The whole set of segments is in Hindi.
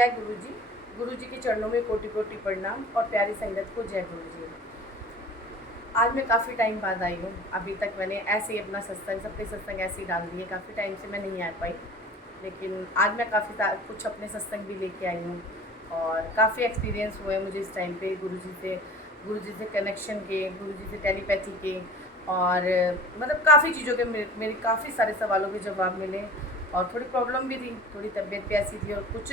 जय गुरु जी। गुरु जी के चरणों में कोटि कोटि प्रणाम और प्यारी संगत को जय गुरु जी। आज मैं काफ़ी टाइम बाद आई हूँ। अभी तक मैंने ऐसे ही अपना सत्संग, सबके सत्संग ऐसे ही डाल दिए। काफ़ी टाइम से मैं नहीं आ पाई, लेकिन आज मैं काफ़ी कुछ अपने सत्संग भी लेके आई हूँ और काफ़ी एक्सपीरियंस हुए मुझे इस टाइम पे गुरु जी से कनेक्शन के, गुरु जी से टेलीपैथी के, और मतलब काफ़ी चीज़ों के मेरे काफ़ी सारे सवालों के जवाब मिले। और थोड़ी प्रॉब्लम भी थी, थोड़ी तबीयत भी ऐसी थी, और कुछ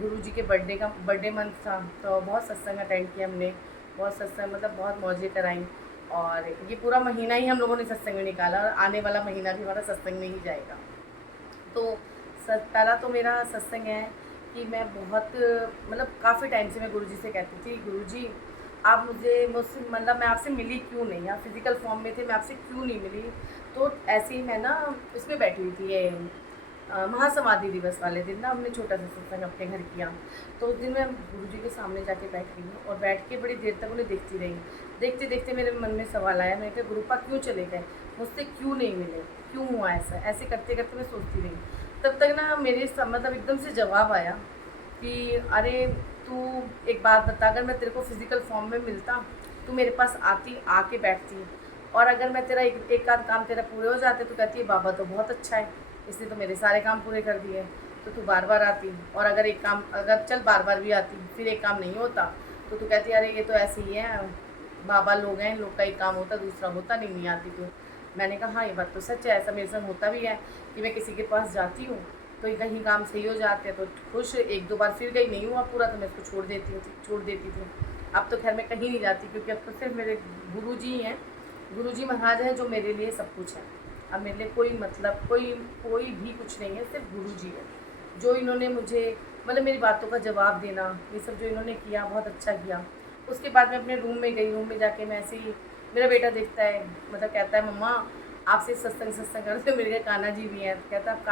गुरु जी के बर्थडे मंथ था, तो बहुत सत्संग अटेंड किया हमने। बहुत सत्संग मतलब बहुत मौजें कराई, और ये पूरा महीना ही हम लोगों ने सत्संग में निकाला, और आने वाला महीना भी हमारा सत्संग में ही जाएगा। तो पहला तो मेरा सत्संग है कि मैं बहुत मतलब काफ़ी टाइम से मैं गुरुजी से कहती थी, गुरुजी आप मुझसे मतलब मैं आपसे मिली क्यों नहीं, आप फिज़िकल फॉर्म में थे, मैं आपसे क्यों नहीं मिली। तो ऐसे ही मैं ना इसमें बैठी हुई थी, ये महासमाधि दिवस वाले दिन ना हमने छोटा सा सत्संग अपने घर किया। तो उस दिन मैं गुरुजी के सामने जाके बैठ गई हूँ, और बैठ के बड़ी देर तक उन्हें देखती रही। देखते देखते मेरे मन में सवाल आया, मैंने कहा गुरुपा क्यों चले गए, मुझसे क्यों नहीं मिले, क्यों हुआ ऐसा। ऐसे करते करते मैं सोचती रही। तब तक ना मेरे मतलब एकदम से जवाब आया कि अरे तू एक बात बता, अगर मैं तेरे को फिज़िकल फॉर्म में मिलता, तू मेरे पास आती, आके बैठती, और अगर मैं तेरा एक आध काम तेरा पूरे हो जाते, तो कहती है बाबा तो बहुत अच्छा है, इसने तो मेरे सारे काम पूरे कर दिए, तो तू बार बार आती। और अगर एक काम, अगर चल बार बार भी आती, फिर एक काम नहीं होता, तो तू कहती अरे ये तो ऐसे ही है, बाबा लोग हैं, इन लोग का एक काम होता दूसरा होता नहीं, नहीं आती तू। मैंने कहा हाँ ये बात तो सच है, ऐसा मेरे साथ होता भी है कि मैं किसी के पास जाती हूँ तो कहीं काम सही हो जाते हैं तो खुश, एक दो बार फिर गई, नहीं हुआ पूरा तो मैं उसको छोड़ देती थी। अब तो खैर मैं कहीं नहीं जाती, क्योंकि अब तो सिर्फ मेरे गुरु जी हैं, गुरु जी महाराज हैं जो मेरे लिए सब कुछ है। अब मेरे लिए कोई मतलब कोई भी कुछ नहीं है, सिर्फ गुरु जी है जो इन्होंने मुझे मतलब मेरी बातों का जवाब देना, ये सब जो इन्होंने किया बहुत अच्छा किया। उसके बाद मैं अपने रूम में गई, रूम में जाके मैं ऐसे ही, मेरा बेटा देखता है, मतलब कहता है मम्मा आपसे सत्संग करते मेरे लिए कान्हा जी भी हैं, कहता है अब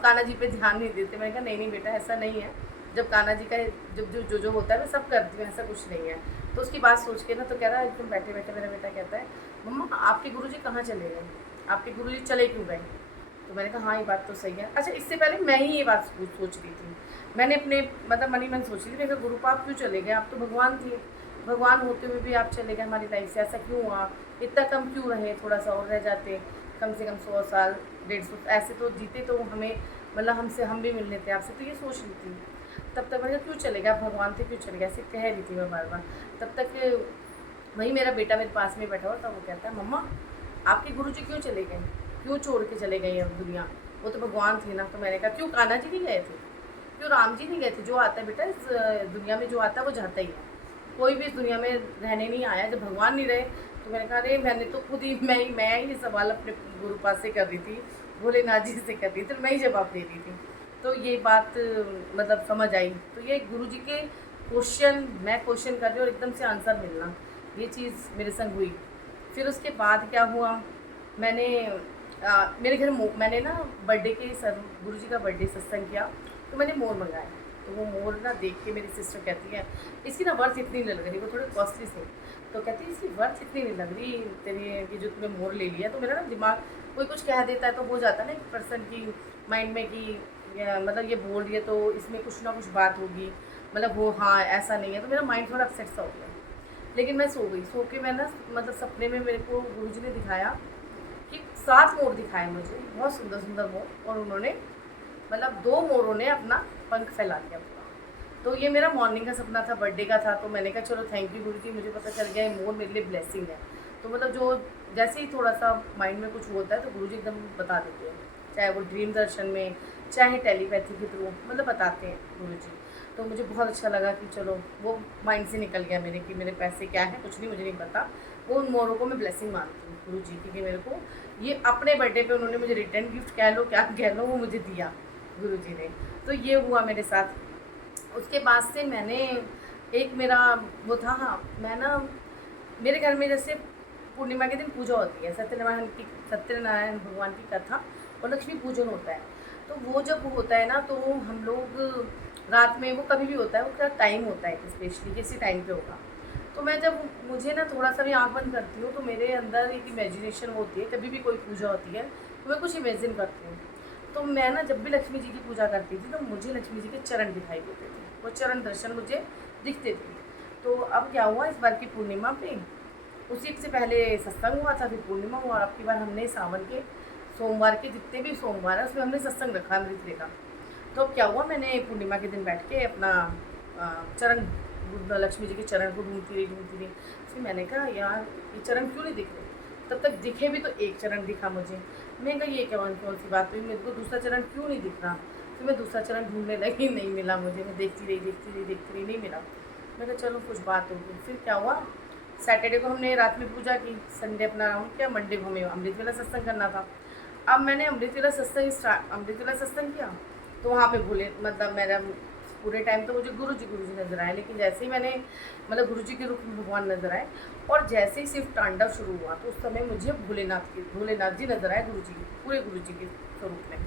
कान्हा जी पे ध्यान नहीं देते। मैंने कहा नहीं बेटा ऐसा नहीं है, जब कान्हा जी का जब जो होता है मैं सब करती हूँ, ऐसा कुछ नहीं है। तो उसकी बात सोच के ना तो कह रहा है एकदम बैठे बैठे मेरा बेटा कहता है मम्मा आपके गुरुजी कहाँ चले गए, आपके गुरुजी चले क्यों गए। तो मैंने कहा हाँ ये बात तो सही है। अच्छा इससे पहले मैं ही ये बात सोच रही थी, मैंने अपने मतलब मन सोच रही थी, मेरे गुरुपा आप क्यों चले गए, आप तो भगवान थे, भगवान होते हुए भी आप चले गए हमारी लाइफ से, ऐसा क्यों हुआ, इतना कम क्यों रहे, थोड़ा सा और रह जाते, कम से कम 100 साल 150 ऐसे तो जीते, तो हमें मतलब हम भी मिल लेते आपसे। तो ये सोच रही थी। तब तक मैंने कहा क्यों चले गए आप, भगवान थे क्यों चले गए, ऐसे कह रही थी मैं बार बार। तब तक वही मेरा बेटा मेरे पास में बैठा हुआ था, वो कहता है मम्मा आपके गुरुजी क्यों चले गए, क्यों छोड़ के चले गए अब दुनिया, वो तो भगवान थे ना। तो मैंने कहा क्यों कान्हा जी नहीं गए थे, क्यों राम जी नहीं गए थे, जो आता है बेटा इस दुनिया में जो आता है वो जाता ही है, कोई भी इस दुनिया में रहने नहीं आया जब भगवान नहीं रहे। तो मैंने कहा अरे मैंने तो खुद ही मैं ही ये सवाल अपने गुरु पास से कर रही थी, भोलेनाथ जी से कर रही थी, मैं ही जवाब दे रही थी। तो ये बात मतलब समझ आई। तो ये गुरु जी के क्वेश्चन, मैं क्वेश्चन कर रही हूँ और एकदम से आंसर मिलना, ये चीज़ मेरे संग हुई। फिर उसके बाद क्या हुआ, मैंने मेरे घर मैंने ना बर्थडे के गुरु जी का बर्थडे सत्संग किया, तो मैंने मोर मंगाए। तो वो मोर ना देख के मेरी सिस्टर कहती है इसकी ना वर्थ इतनी नहीं लग रही, वो थोड़े कॉस्टली थे। तो कहती है इसकी वर्थ इतनी नहीं लग रही तेरी, ये जो तुमने मोर ले लिया। तो मेरा ना दिमाग, कोई कुछ कह देता है तो हो जाता है ना एक पर्सन की माइंड में कि मतलब ये बोल रही है तो इसमें कुछ ना कुछ बात होगी, मतलब वो हाँ ऐसा नहीं है। तो मेरा माइंड थोड़ा अपसेट सा हो गया। लेकिन मैं सो गई, सो के मैं ना मतलब सपने में मेरे को गुरुजी ने दिखाया कि 7 मोर दिखाए मुझे, बहुत सुंदर सुंदर मोर, और उन्होंने मतलब 2 मोरों ने अपना पंख फैला दिया पूरा। तो ये मेरा मॉर्निंग का सपना था, बर्थडे का था। तो मैंने कहा चलो थैंक यू गुरुजी, मुझे पता चल गया ये मोर मेरे लिए ब्लेसिंग है। तो मतलब जो जैसे ही थोड़ा सा माइंड में कुछ होता है तो गुरुजी एकदम बता देते हैं, चाहे वो ड्रीम दर्शन में, चाहे टेलीपैथी के थ्रू, मतलब बताते हैं गुरुजी। तो मुझे बहुत अच्छा लगा कि चलो वो माइंड से निकल गया मेरे कि मेरे पैसे क्या है, कुछ नहीं, मुझे नहीं पता। वो उन मोरों को मैं ब्लेसिंग मानती हूँ गुरु जी की, कि मेरे को ये अपने बर्थडे पे उन्होंने मुझे रिटर्न गिफ्ट कह लो क्या कह लो, वो मुझे दिया गुरु जी ने। तो ये हुआ मेरे साथ। उसके बाद से मैंने एक मेरा वो था, हाँ मैं ना मेरे घर में जैसे पूर्णिमा के दिन पूजा होती है, सत्यनारायण भगवान की कथा और लक्ष्मी पूजन होता है। तो वो जब होता है ना तो हम लोग रात में, वो कभी भी होता है, वो क्या टाइम होता है स्पेशली किसी टाइम पे होगा। तो मैं जब मुझे ना थोड़ा सा भी आँख बंद करती हूँ तो मेरे अंदर एक इमेजिनेशन होती है, कभी भी कोई पूजा होती है तो मैं कुछ इमेजिन करती हूँ। तो मैं ना जब भी लक्ष्मी जी की पूजा करती थी तो मुझे लक्ष्मी जी के चरण दिखाई देते थे, वो चरण दर्शन मुझे दिखते थे। तो अब क्या हुआ, इस बार की पूर्णिमा पे उसी से पहले सत्संग हुआ था, फिर पूर्णिमा हुआ, और अब की बार हमने सावन के सोमवार के जितने भी सोमवार है उसमें हमने सत्संग रखा नृत्य का। तो अब क्या हुआ, मैंने पूर्णिमा के दिन बैठ के अपना चरण, लक्ष्मी जी के चरण को ढूंढती रही। फिर मैंने कहा यार ये चरण क्यों नहीं दिख रहे, तब तक दिखे भी तो एक चरण दिखा मुझे। मैं कहा ये कौन सी बात हुई, मेरे को दूसरा चरण क्यों नहीं दिख रहा। फिर मैं दूसरा चरण ढूंढने लगी, नहीं मिला मुझे, मैं देखती रही नहीं मिला। मैं कहा चलो कुछ बात होगी। फिर क्या हुआ, सैटरडे को हमने रात में पूजा की, संडे अपना राउंड किया, मंडे को हमें अमृत वेला सत्संग करना था। अब मैंने अमृत वेला सत्संग किया, तो वहाँ पे भूले, मतलब मेरा पूरे टाइम तो मुझे गुरु जी नज़र आए, लेकिन जैसे ही मैंने मतलब गुरु जी के रूप में भगवान नज़र आए, और जैसे ही सिर्फ तांडव शुरू हुआ तो उस समय मुझे भोलेनाथ जी नज़र आए, पूरे गुरु जी के स्वरूप में।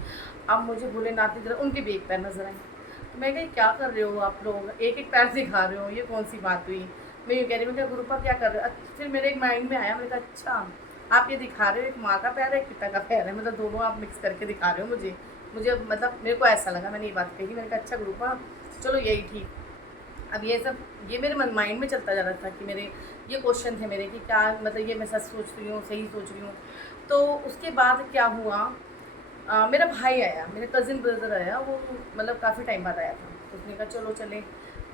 अब मुझे भोलेनाथ जी उनके भी एक पैर नज़र आए। तो मैं कही क्या कर रहे हो आप लोग, एक एक पैर दिखा रहे हो, ये कौन सी बात हुई। मैं यूँ कह रही हूँ क्या गुरुपा क्या कर रहे हो। फिर मेरे एक माइंड में आया, मैंने कहा अच्छा आप ये दिखा रहे हो, एक माँ का पैर है एक पिता का पैर है, मतलब दोनों आप मिक्स करके दिखा रहे हो मुझे मतलब मेरे को ऐसा लगा, मैंने ये बात कही। मैंने कहा अच्छा गुरुपा चलो यही ठीक। अब ये सब ये मेरे माइंड में चलता जा रहा था कि मेरे ये क्वेश्चन थे मेरे कि क्या मतलब ये मैं सच सोच रही हूँ, सही सोच रही हूँ। तो उसके बाद क्या हुआ, मेरा भाई आया, मेरा कज़िन ब्रदर आया, वो मतलब काफ़ी टाइम बाद आया था। तो उसने कहा चलो चलें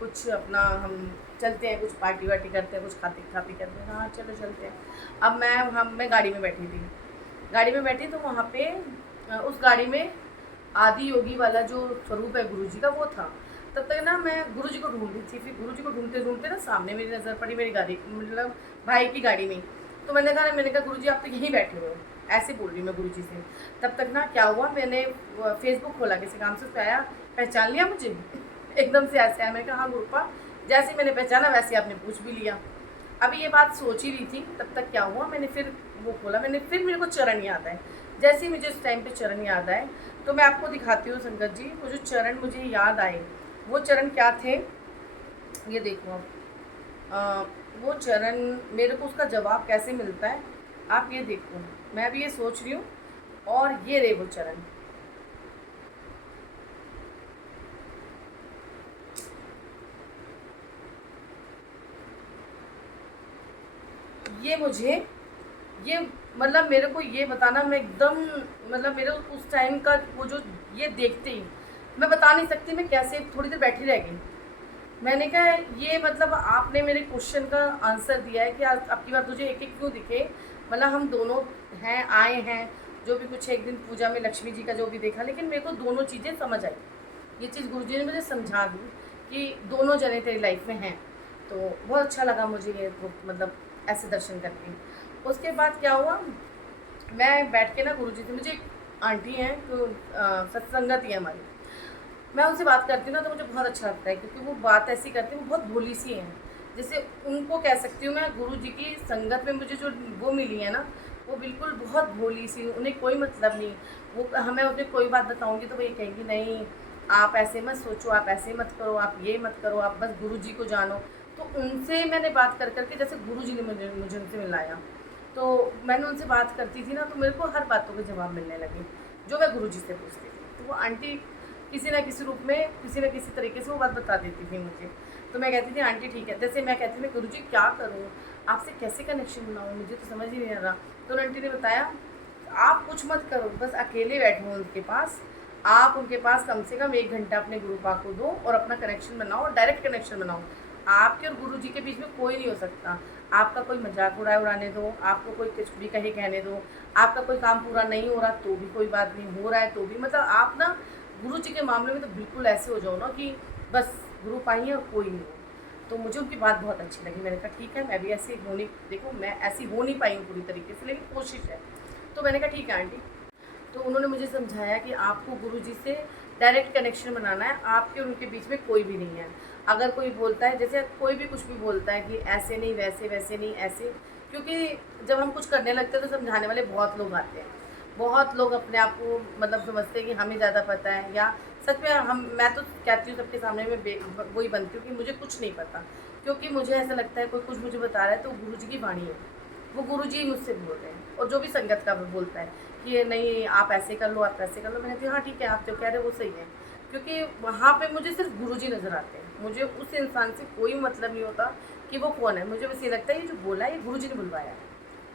कुछ अपना हम चलते हैं, कुछ पार्टी वार्टी करते हैं, कुछ खा पी करते हैं। हाँ चलो चलते हैं। अब मैं गाड़ी में बैठी थी, तो वहाँ पे उस गाड़ी में आदि योगी वाला जो स्वरूप है गुरु जी का वो था। तब तक ना मैं गुरु जी को ढूंढ रही थी, फिर गुरु जी को ढूंढते ना सामने मेरी नज़र पड़ी मेरी गाड़ी, मतलब भाई की गाड़ी में। तो मैंने कहा गुरु जी आप तो यहीं बैठे हुए हो, ऐसे बोल रही मैं गुरु जी से। तब तक ना क्या हुआ, मैंने फेसबुक खोला किसी काम से, उस पर आया पहचान लिया मुझे एकदम से ऐसे आया। मैं कहा हाँ गुरुपा, जैसे मैंने पहचाना वैसे आपने पूछ भी लिया। अभी ये बात सोच ही रही थी, तब तक क्या हुआ, मैंने फिर वो खोला, फिर मेरे को चरण याद आए। जैसे ही मुझे उस टाइम पे चरण याद आए तो मैं आपको दिखाती हूँ संगत जी, वो जो चरण मुझे याद आए वो चरण क्या थे, ये देखो आप। वो चरण मेरे को उसका जवाब कैसे मिलता है आप ये देखो, मैं अभी ये सोच रही हूँ, और ये रहे वो चरण। ये मुझे ये मतलब मेरे को ये बताना, मैं एकदम मतलब मेरे उस टाइम का वो जो ये देखते ही मैं बता नहीं सकती मैं कैसे थोड़ी देर बैठी रह गई। मैंने कहा ये मतलब आपने मेरे क्वेश्चन का आंसर दिया है कि आज आपकी बार तुझे एक एक क्यों दिखे, मतलब हम दोनों हैं आए हैं, जो भी कुछ एक दिन पूजा में लक्ष्मी जी का जो भी देखा, लेकिन मेरे को दोनों चीज़ें समझ आई। ये चीज़ गुरुजी ने मुझे समझा दी कि दोनों जने तेरी लाइफ में हैं। तो बहुत अच्छा लगा मुझे ये मतलब ऐसे दर्शन करके। उसके बाद क्या हुआ, मैं बैठ के ना गुरुजी से, मुझे एक आंटी हैं तो सत्संगत ही है हमारी, मैं उनसे बात करती हूँ ना तो मुझे बहुत अच्छा लगता है, क्योंकि वो बात ऐसी करती हैं, वो बहुत भोली सी हैं। जैसे उनको कह सकती हूँ मैं, गुरु जी की संगत में मुझे जो वो मिली है ना, वो बिल्कुल बहुत भोली सी, उन्हें कोई मतलब नहीं। वो हमें उन्हें कोई बात बताऊँगी तो वो ये कहेंगी नहीं आप ऐसे मत सोचो, आप ऐसे मत करो, आप ये मत करो, आप बस गुरु जी को जानो। तो उनसे मैंने बात कर करके, जैसे गुरु जी ने मुझे उनसे मिलाया, तो मैंने उनसे बात करती थी ना तो मेरे को हर बातों के जवाब मिलने लगे जो मैं गुरु जी से पूछती थी। तो वो आंटी किसी ना किसी रूप में, किसी न किसी तरीके से वो बात बता देती थी मुझे। तो मैं कहती थी आंटी ठीक है, जैसे मैं कहती थी मैं गुरुजी क्या करूँ, आपसे कैसे कनेक्शन बनाऊँ, मुझे तो समझ ही नहीं आ रहा। तो आंटी ने बताया आप कुछ मत करो, बस अकेले बैठो उनके पास, आप उनके पास कम से कम 1 घंटा अपने गुरुपा को दो और अपना कनेक्शन बनाओ, और डायरेक्ट कनेक्शन बनाओ। आपके और गुरु जी के बीच में कोई नहीं हो सकता। आपका कोई मजाक उड़ाने दो, आपको कोई कुछ भी कहे कहने दो, आपका कोई काम पूरा नहीं हो रहा तो भी कोई बात नहीं, हो रहा है तो भी, मतलब आप ना गुरु जी के मामले में तो बिल्कुल ऐसे हो जाओ ना कि बस गुरु पाई है और कोई नहीं हो। तो मुझे उनकी बात बहुत अच्छी लगी, मैंने कहा ठीक है मैं भी ऐसी होनी, देखो मैं ऐसी हो नहीं पाई हूँ पूरी तरीके से, लेकिन कोशिश है। तो मैंने कहा ठीक है आंटी। तो उन्होंने मुझे समझाया कि आपको गुरु जी से डायरेक्ट कनेक्शन बनाना है, आपके और उनके बीच में कोई भी नहीं है। अगर कोई बोलता है, जैसे कोई भी कुछ भी बोलता है कि ऐसे नहीं वैसे, वैसे नहीं ऐसे, क्योंकि जब हम कुछ करने लगते हैं तो समझाने वाले बहुत लोग आते हैं, बहुत लोग अपने आप को मतलब समझते हैं कि हमें ज़्यादा पता है, या सच में मैं तो कहती हूँ सबके सामने में वही बनती हूँ कि मुझे कुछ नहीं पता, क्योंकि मुझे ऐसा लगता है कोई कुछ मुझे बता रहा है तो गुरु जी की वाणी है, वो गुरु जी मुझसे बोल रहे हैं, और जो भी संगत का वो बोलता है कि नहीं आप ऐसे कर लो, आप ऐसे कर लो। मैंने कहा हाँ ठीक है, आप जो कह रहे हो वो सही है, क्योंकि वहाँ पे मुझे सिर्फ गुरुजी नज़र आते हैं। मुझे उस इंसान से कोई मतलब नहीं होता कि वो कौन है, मुझे बस ये लगता है ये जो बोला है ये गुरुजी ने बुलवाया है,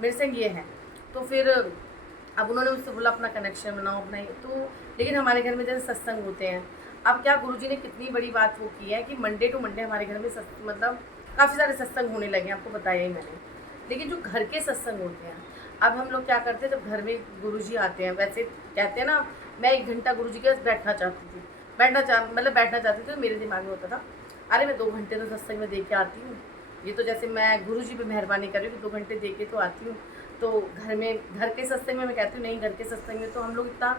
मेरे से ये है। तो फिर अब उन्होंने मुझसे बोला अपना कनेक्शन बनाओ अपना तो, लेकिन हमारे घर में जैसे सत्संग होते हैं, अब क्या गुरुजी ने कितनी बड़ी बात वो की है कि मंडे टू मंडे हमारे घर में मतलब काफ़ी सारे सत्संग होने लगे हैं, आपको बताया ही मैंने। लेकिन जो घर के सत्संग होते हैं, अब हम लोग क्या करते हैं, जब घर में गुरुजी आते हैं, वैसे कहते हैं ना, मैं 1 घंटा गुरुजी के पास बैठना चाहती थी, बैठना चाहती थी, तो मेरे दिमाग में होता था अरे मैं 2 घंटे तो सत्संग में दे के आती हूँ, ये तो जैसे मैं गुरुजी पे मेहरबानी कर रही हूँ कि 2 घंटे दे के तो आती हूँ। तो घर के सत्संग में मैं कहती हूँ नहीं, घर के सत्संग में तो हम लोग इतना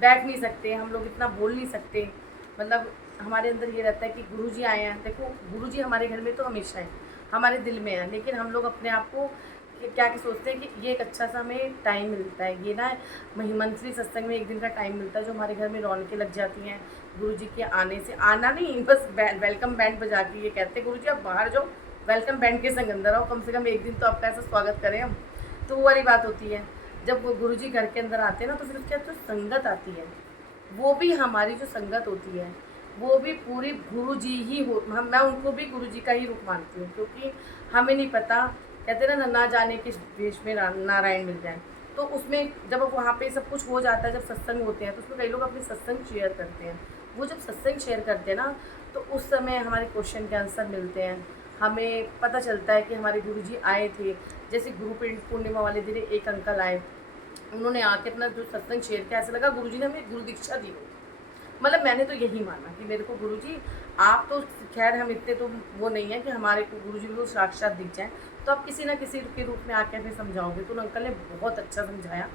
बैठ नहीं सकते, हम लोग इतना बोल नहीं सकते, मतलब हमारे अंदर ये रहता है कि गुरुजी आए हैं। देखो गुरुजी हमारे घर में तो हमेशा है, हमारे दिल में है, लेकिन हम लोग अपने आप को क्या सोचते हैं कि ये एक अच्छा सा हमें टाइम मिलता है, ये ना मंथली सत्संग में 1 दिन का टाइम मिलता है जो हमारे घर में रौनकें लग जाती हैं। गुरुजी के आने से, आना नहीं बस वेलकम बैंड बजा के ये कहते हैं गुरुजी आप बाहर जाओ, वेलकम बैंड के संग अंदर आओ, कम से कम 1 दिन तो आपका ऐसा स्वागत करें हम। तो वो वाली बात होती है। जब वो गुरुजी घर के अंदर आते हैं ना, तो फिर उसके बाद जो संगत आती है, वो भी हमारी जो संगत होती है वो भी पूरी गुरुजी ही हो, मैं उनको भी गुरुजी का ही रूप मानती हूँ, क्योंकि हमें नहीं पता, कहते हैं ना जाने किस देश में नारायण मिल जाए। तो उसमें जब वहाँ पे सब कुछ हो जाता है, जब सत्संग होते हैं, तो उसमें कई लोग अपने सत्संग शेयर करते हैं। वो जब सत्संग शेयर करते हैं ना, तो उस समय हमारे क्वेश्चन के आंसर मिलते हैं, हमें पता चलता है कि हमारे गुरुजी आए थे। जैसे गुरु पूर्णिमा वाले दिन एक अंकल आए, उन्होंने आके अपना जो सत्संग शेयर किया, ऐसा लगा गुरुजी ने हमें गुरु दीक्षा दी हो। मतलब मैंने तो यही माना कि मेरे को गुरुजी, आप तो खैर हम इतने तो वो नहीं है कि हमारे को गुरुजी बिल्कुल साक्षात दिख जाए, तो आप किसी ना किसी के रूप में आके हमें समझाओगे। तो अंकल ने बहुत अच्छा समझाया,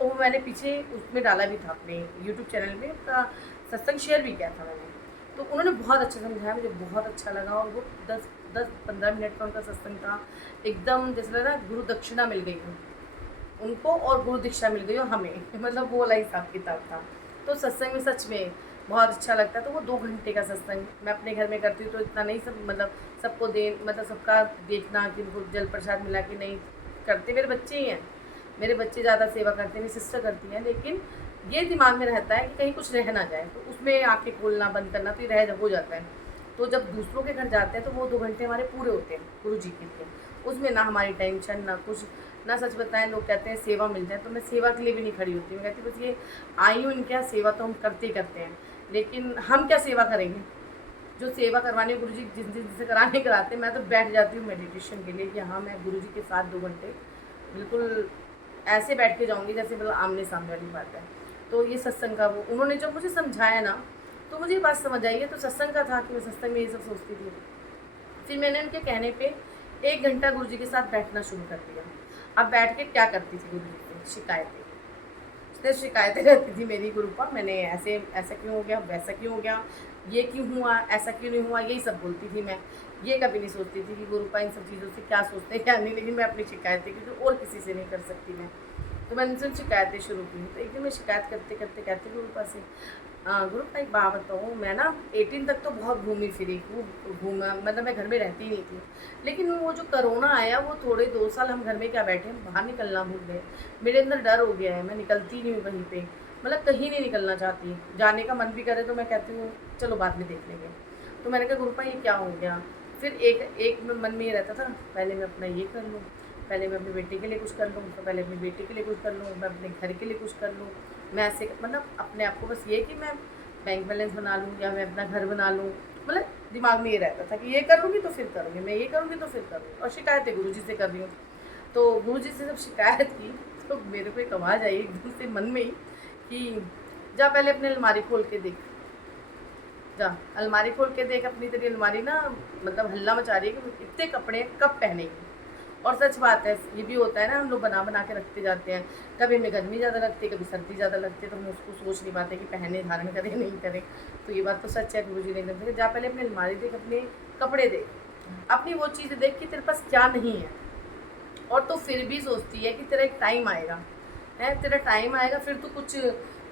और मैंने पीछे उसमें डाला भी था अपने यूट्यूब चैनल में, उसका सत्संग शेयर भी किया था मैंने। तो उन्होंने बहुत अच्छा समझाया, मुझे बहुत अच्छा लगा, और वो 10-15 मिनट का उनका सत्संग था, एकदम जैसे लगा गुरु दक्षिणा मिल गई उनको और गुरु दीक्षा मिल गई और हमें मतलब वो वाला हिसाब किताब था। तो सत्संग में सच में बहुत अच्छा लगता है। तो वो 2 घंटे का सत्संग मैं अपने घर में करती हूँ, तो इतना नहीं, सब मतलब सबको मतलब सबका देखना कि उनको जल प्रसाद मिला कि नहीं, करते मेरे बच्चे ही हैं, मेरे बच्चे ज़्यादा सेवा करते हैं, मेरी सिस्टर करती हैं, लेकिन ये दिमाग में रहता है कि कहीं कुछ रह ना जाए, तो उसमें आँखें खोलना बंद करना तो ये हो जाता है। तो जब दूसरों के घर जाते हैं तो वो 2 घंटे हमारे पूरे होते हैं गुरु जी के लिए, उसमें ना हमारी टेंशन ना कुछ, ना सच बताएं लोग कहते हैं सेवा मिल जाए, तो मैं सेवा के लिए भी नहीं खड़ी होती, मैं कहती बस ये आई हूँ इनके यहाँ, सेवा तो हम करते ही करते हैं, लेकिन हम क्या सेवा करेंगे, जो सेवा करवानी है गुरु जी जिनसे कराते हैं, मैं तो बैठ जाती हूँ मेडिटेशन के लिए कि हाँ मैं गुरु जी के साथ 2 घंटे बिल्कुल ऐसे बैठ के जाऊँगी जैसे मतलब आमने सामने वाली बात है। तो ये सत्संग का वो उन्होंने जब मुझे समझाया ना, तो मुझे ये बात समझ आई है, तो सत्संग का था कि मैं सत्संग में ये सब सोचती थी। फिर मैंने उनके कहने पे 1 घंटा गुरुजी के साथ बैठना शुरू कर दिया। अब बैठ के क्या करती थी गुरुजी से, शिकायतें, इतनी शिकायतें रहती थी मेरी, गुरुपा मैंने ऐसा क्यों हो गया, वैसा क्यों हो गया, ये क्यों हुआ, ऐसा क्यों नहीं हुआ, यही सब बोलती थी मैं। ये कभी नहीं सोचती थी कि गुरुपा इन सब चीज़ों से क्या सोचते हैं क्या नहीं, लेकिन मैं अपनी शिकायतें क्योंकि और किसी से नहीं कर सकती मैं, तो मैंने उनसे शिकायतें शुरू की। तो एक दिन मैं शिकायत करते करते कहती गुरुपा से, गुरुपा एक बात बताओ, मैं ना 18 तक तो बहुत घूमी फिरी, खूब घूमा, मतलब मैं घर में रहती नहीं थी, लेकिन वो जो कोरोना आया वो थोड़े 2 साल हम घर में क्या बैठे, बाहर निकलना भूल गए, मेरे अंदर डर हो गया है, मैं निकलती नहीं हूँ कहीं पे, मतलब कहीं नहीं निकलना चाहती, जाने का मन भी करे तो मैं कहती हूँ चलो बाद में देख लेंगे। तो मैंने कहा गुरुपा ये क्या हो गया। फिर एक मन में ये रहता था, पहले मैं अपना ये कर लूँ, पहले मैं अपने बेटे के लिए कुछ कर लूँ, तो पहले अपनी बेटी के लिए कुछ कर लूँ, मैं अपने घर के लिए कुछ कर लूँ, मैं ऐसे मतलब अपने आप को बस ये कि मैं बैंक बैलेंस बना लूँ या मैं अपना घर बना लूँ, मतलब दिमाग में ये रहता था कि ये करूँगी तो फिर करूँगी, मैं ये करूँगी तो फिर करूँगी, और शिकायतें गुरुजी से कर रही हूँ। तो गुरुजी से जब शिकायत की तो मेरे को एक आवाज़ आई एकदम से मन में ही कि जा पहले अपनी अलमारी खोल के देख, जा अलमारी खोल के देख अपनी, तेरी अलमारी ना मतलब हल्ला मचा रही है कि इतने कपड़े कब पहनेगी। और सच बात है, ये भी होता है ना, हम लोग बना बना के रखते जाते हैं, कभी हमें गर्मी ज़्यादा लगती है, कभी सर्दी ज़्यादा लगती है, तो हम उसको सोच नहीं पाते कि पहने धारण करें नहीं करें। तो ये बात तो सच है, गुरुजी ने एकदम से जा पहले अपनी अलमारी देख, अपने कपड़े देख, अपनी वो चीज़ देख कि तेरे पास क्या नहीं है, और तो फिर भी सोचती है कि तेरा एक टाइम आएगा, है तेरा टाइम आएगा फिर तू कुछ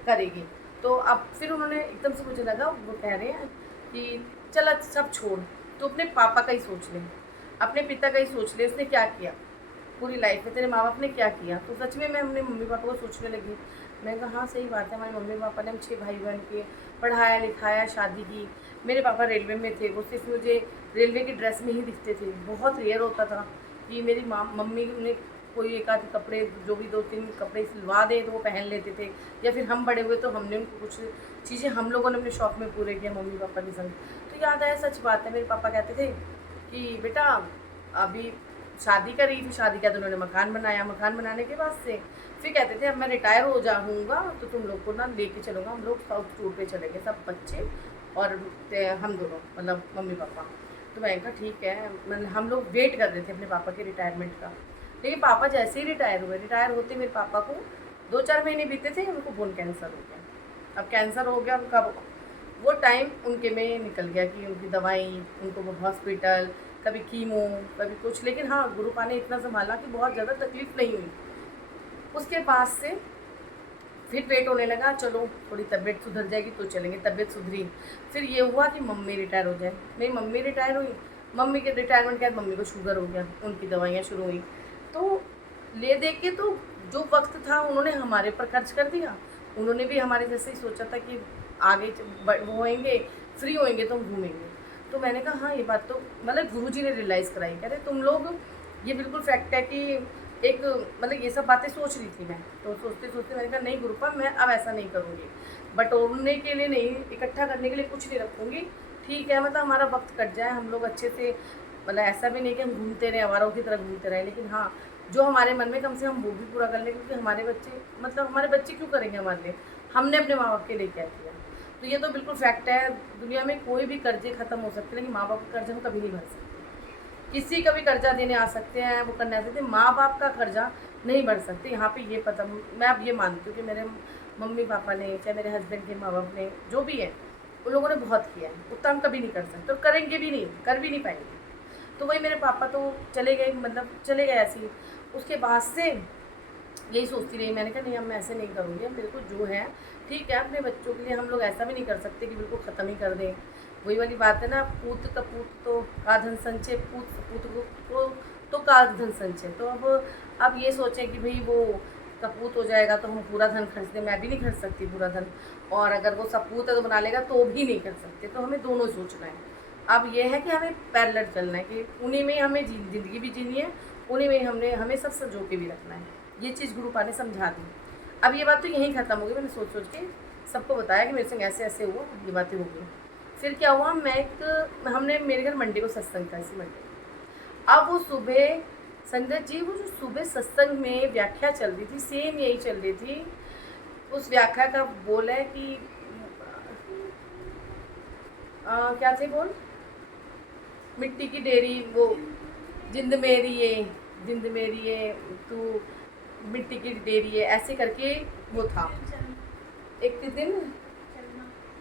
करेगी। तो अब फिर उन्होंने एकदम से, मुझे लगा वो कह रहे हैं कि चल सब छोड़, तो अपने पापा का ही सोच ले, अपने पिता का ही सोच ले, उसने क्या किया, पूरी लाइफ में तेरे माँ बाप ने क्या किया। तो सच में मैं अपने मम्मी पापा को सोचने लगी। मैं कहा हाँ सही बात है, हमारे मम्मी पापा ने हम 6 भाई बहन के पढ़ाया लिखाया, शादी की। मेरे पापा रेलवे में थे, वो सिर्फ मुझे रेलवे की ड्रेस में ही दिखते थे। बहुत रेयर होता था कि मेरी मम्मी ने कोई एक आध कपड़े, जो भी 2-3 कपड़े सिलवा दे तो वो पहन लेते थे, या फिर हम बड़े हुए तो हमने उनको कुछ चीज़ें हम लोगों ने अपने शौक़ में पूरे किया मम्मी पापा के संग। तो याद आया, सच बात है, मेरे पापा कहते थे कि बेटा अभी शादी करी थी, शादी किया तो उन्होंने मकान बनाया, मकान बनाने के बाद से फिर कहते थे अब मैं रिटायर हो जाऊँगा तो तुम लोग को ना लेके चलूँगा, हम लोग साउथ टूर पे चलेंगे सब बच्चे और हम दोनों, मतलब मम्मी पापा। तो मैंने कहा ठीक है, मतलब हम लोग वेट कर रहे थे अपने पापा के रिटायरमेंट का। लेकिन पापा जैसे ही रिटायर हुए, रिटायर होते मेरे पापा को 2-4 महीने बीते थे, उनको बोन कैंसर हो गया। अब कैंसर हो गया उनका, वो टाइम उनके में निकल गया कि उनकी दवाई, उनको वो हॉस्पिटल, कभी कीमो, कभी कुछ। लेकिन हाँ, गुरु पा ने इतना संभाला कि बहुत ज़्यादा तकलीफ़ नहीं हुई। उसके बाद से फिर वेट होने लगा, चलो थोड़ी तबीयत सुधर जाएगी तो चलेंगे, तबीयत सुधरी। फिर ये हुआ कि मम्मी रिटायर हो जाए, मेरी मम्मी रिटायर हुई। मम्मी के रिटायरमेंट के बाद मम्मी को शुगर हो गया, उनकी दवाइयाँ शुरू हुई। तो ले दे के तो जो वक्त था उन्होंने हमारे ऊपर खर्च कर दिया। उन्होंने भी हमारे जैसे ही सोचा था कि आगे वो होएंगे, फ्री होएंगे तो हम घूमेंगे। तो मैंने कहा हाँ ये बात तो, मतलब गुरुजी ने रियलाइज़ कराई, कह रहे तुम लोग, ये बिल्कुल फैक्ट है कि एक, मतलब ये सब बातें सोच रही थी मैं। तो सोचते सोचते मैंने कहा नहीं गुरुपा, मैं अब ऐसा नहीं करूँगी, बटोरने के लिए नहीं, इकट्ठा करने के लिए कुछ नहीं रखूँगी। ठीक है, मतलब हमारा वक्त कट जाए, हम लोग अच्छे से, मतलब ऐसा भी नहीं कि हम घूमते रहें, आवारों की तरह घूमते रहें, लेकिन हाँ जो हमारे मन में कम से कम वो भी पूरा कर लें, क्योंकि हमारे बच्चे, मतलब हमारे बच्चे क्यों करेंगे हमारे लिए, हमने अपने माँ बाप के लिए क्या किया। तो ये तो बिल्कुल फैक्ट है, दुनिया में कोई भी कर्जे ख़त्म हो सकते हैं, लेकिन माँ बाप का कर्जा हम कभी नहीं भर सकते। किसी का भी कर्जा देने आ सकते हैं, वो करने आ सकते हैं, माँ बाप का कर्जा नहीं भर सकते। यहाँ पे ये पता, मैं अब ये मानती हूँ कि मेरे मम्मी पापा ने, चाहे मेरे हस्बैंड के माँ बाप ने, जो भी है, उन लोगों ने बहुत किया है, उतना हम कभी नहीं कर सकते और करेंगे भी नहीं, कर भी नहीं पाएंगे। तो वही मेरे पापा तो चले गए, मतलब चले गए ऐसे ही। उसके बाद से यही सोचती रही, मैंने कहा नहीं अब मैं ऐसे नहीं करूँगी, अब मेरे को जो है ठीक है, अपने बच्चों के लिए हम लोग ऐसा भी नहीं कर सकते कि बिल्कुल ख़त्म ही कर दें। वही वाली बात है ना, पूत कपूत तो का धन संचय, पूत सपूत को तो का धन संचय। तो अब ये सोचें कि भाई वो कपूत हो जाएगा तो हम पूरा धन खर्च दें, मैं भी नहीं खर्च सकती पूरा धन, और अगर वो सपूत है तो बना लेगा तो भी नहीं कर सकते। तो हमें दोनों सोचना है। अब ये है कि हमें पैरेलल चलना है कि उन्हीं में हमें ज़िंदगी भी जीनी है, उन्हीं में हमें सब संजो के भी रखना है। ये चीज़ गुरु पा ने समझा दी। अब ये बात तो यहीं ख़त्म हो गई, मैंने सोच सोच के सबको बताया कि मेरे संग ऐसे ऐसे हुआ, ये बातें हो गई। फिर क्या हुआ, हमने मेरे घर मंडे को सत्संग था, इसी मंडे। अब वो सुबह, संगत जी, वो जो सुबह सत्संग में व्याख्या चल रही थी, सेम यही चल रही थी। उस व्याख्या का बोल है कि क्या थे बोल, मिट्टी की डेरी, वो जिंद मेरी ये तू मिट्टी की डेरी है, ऐसे करके वो था, एक दिन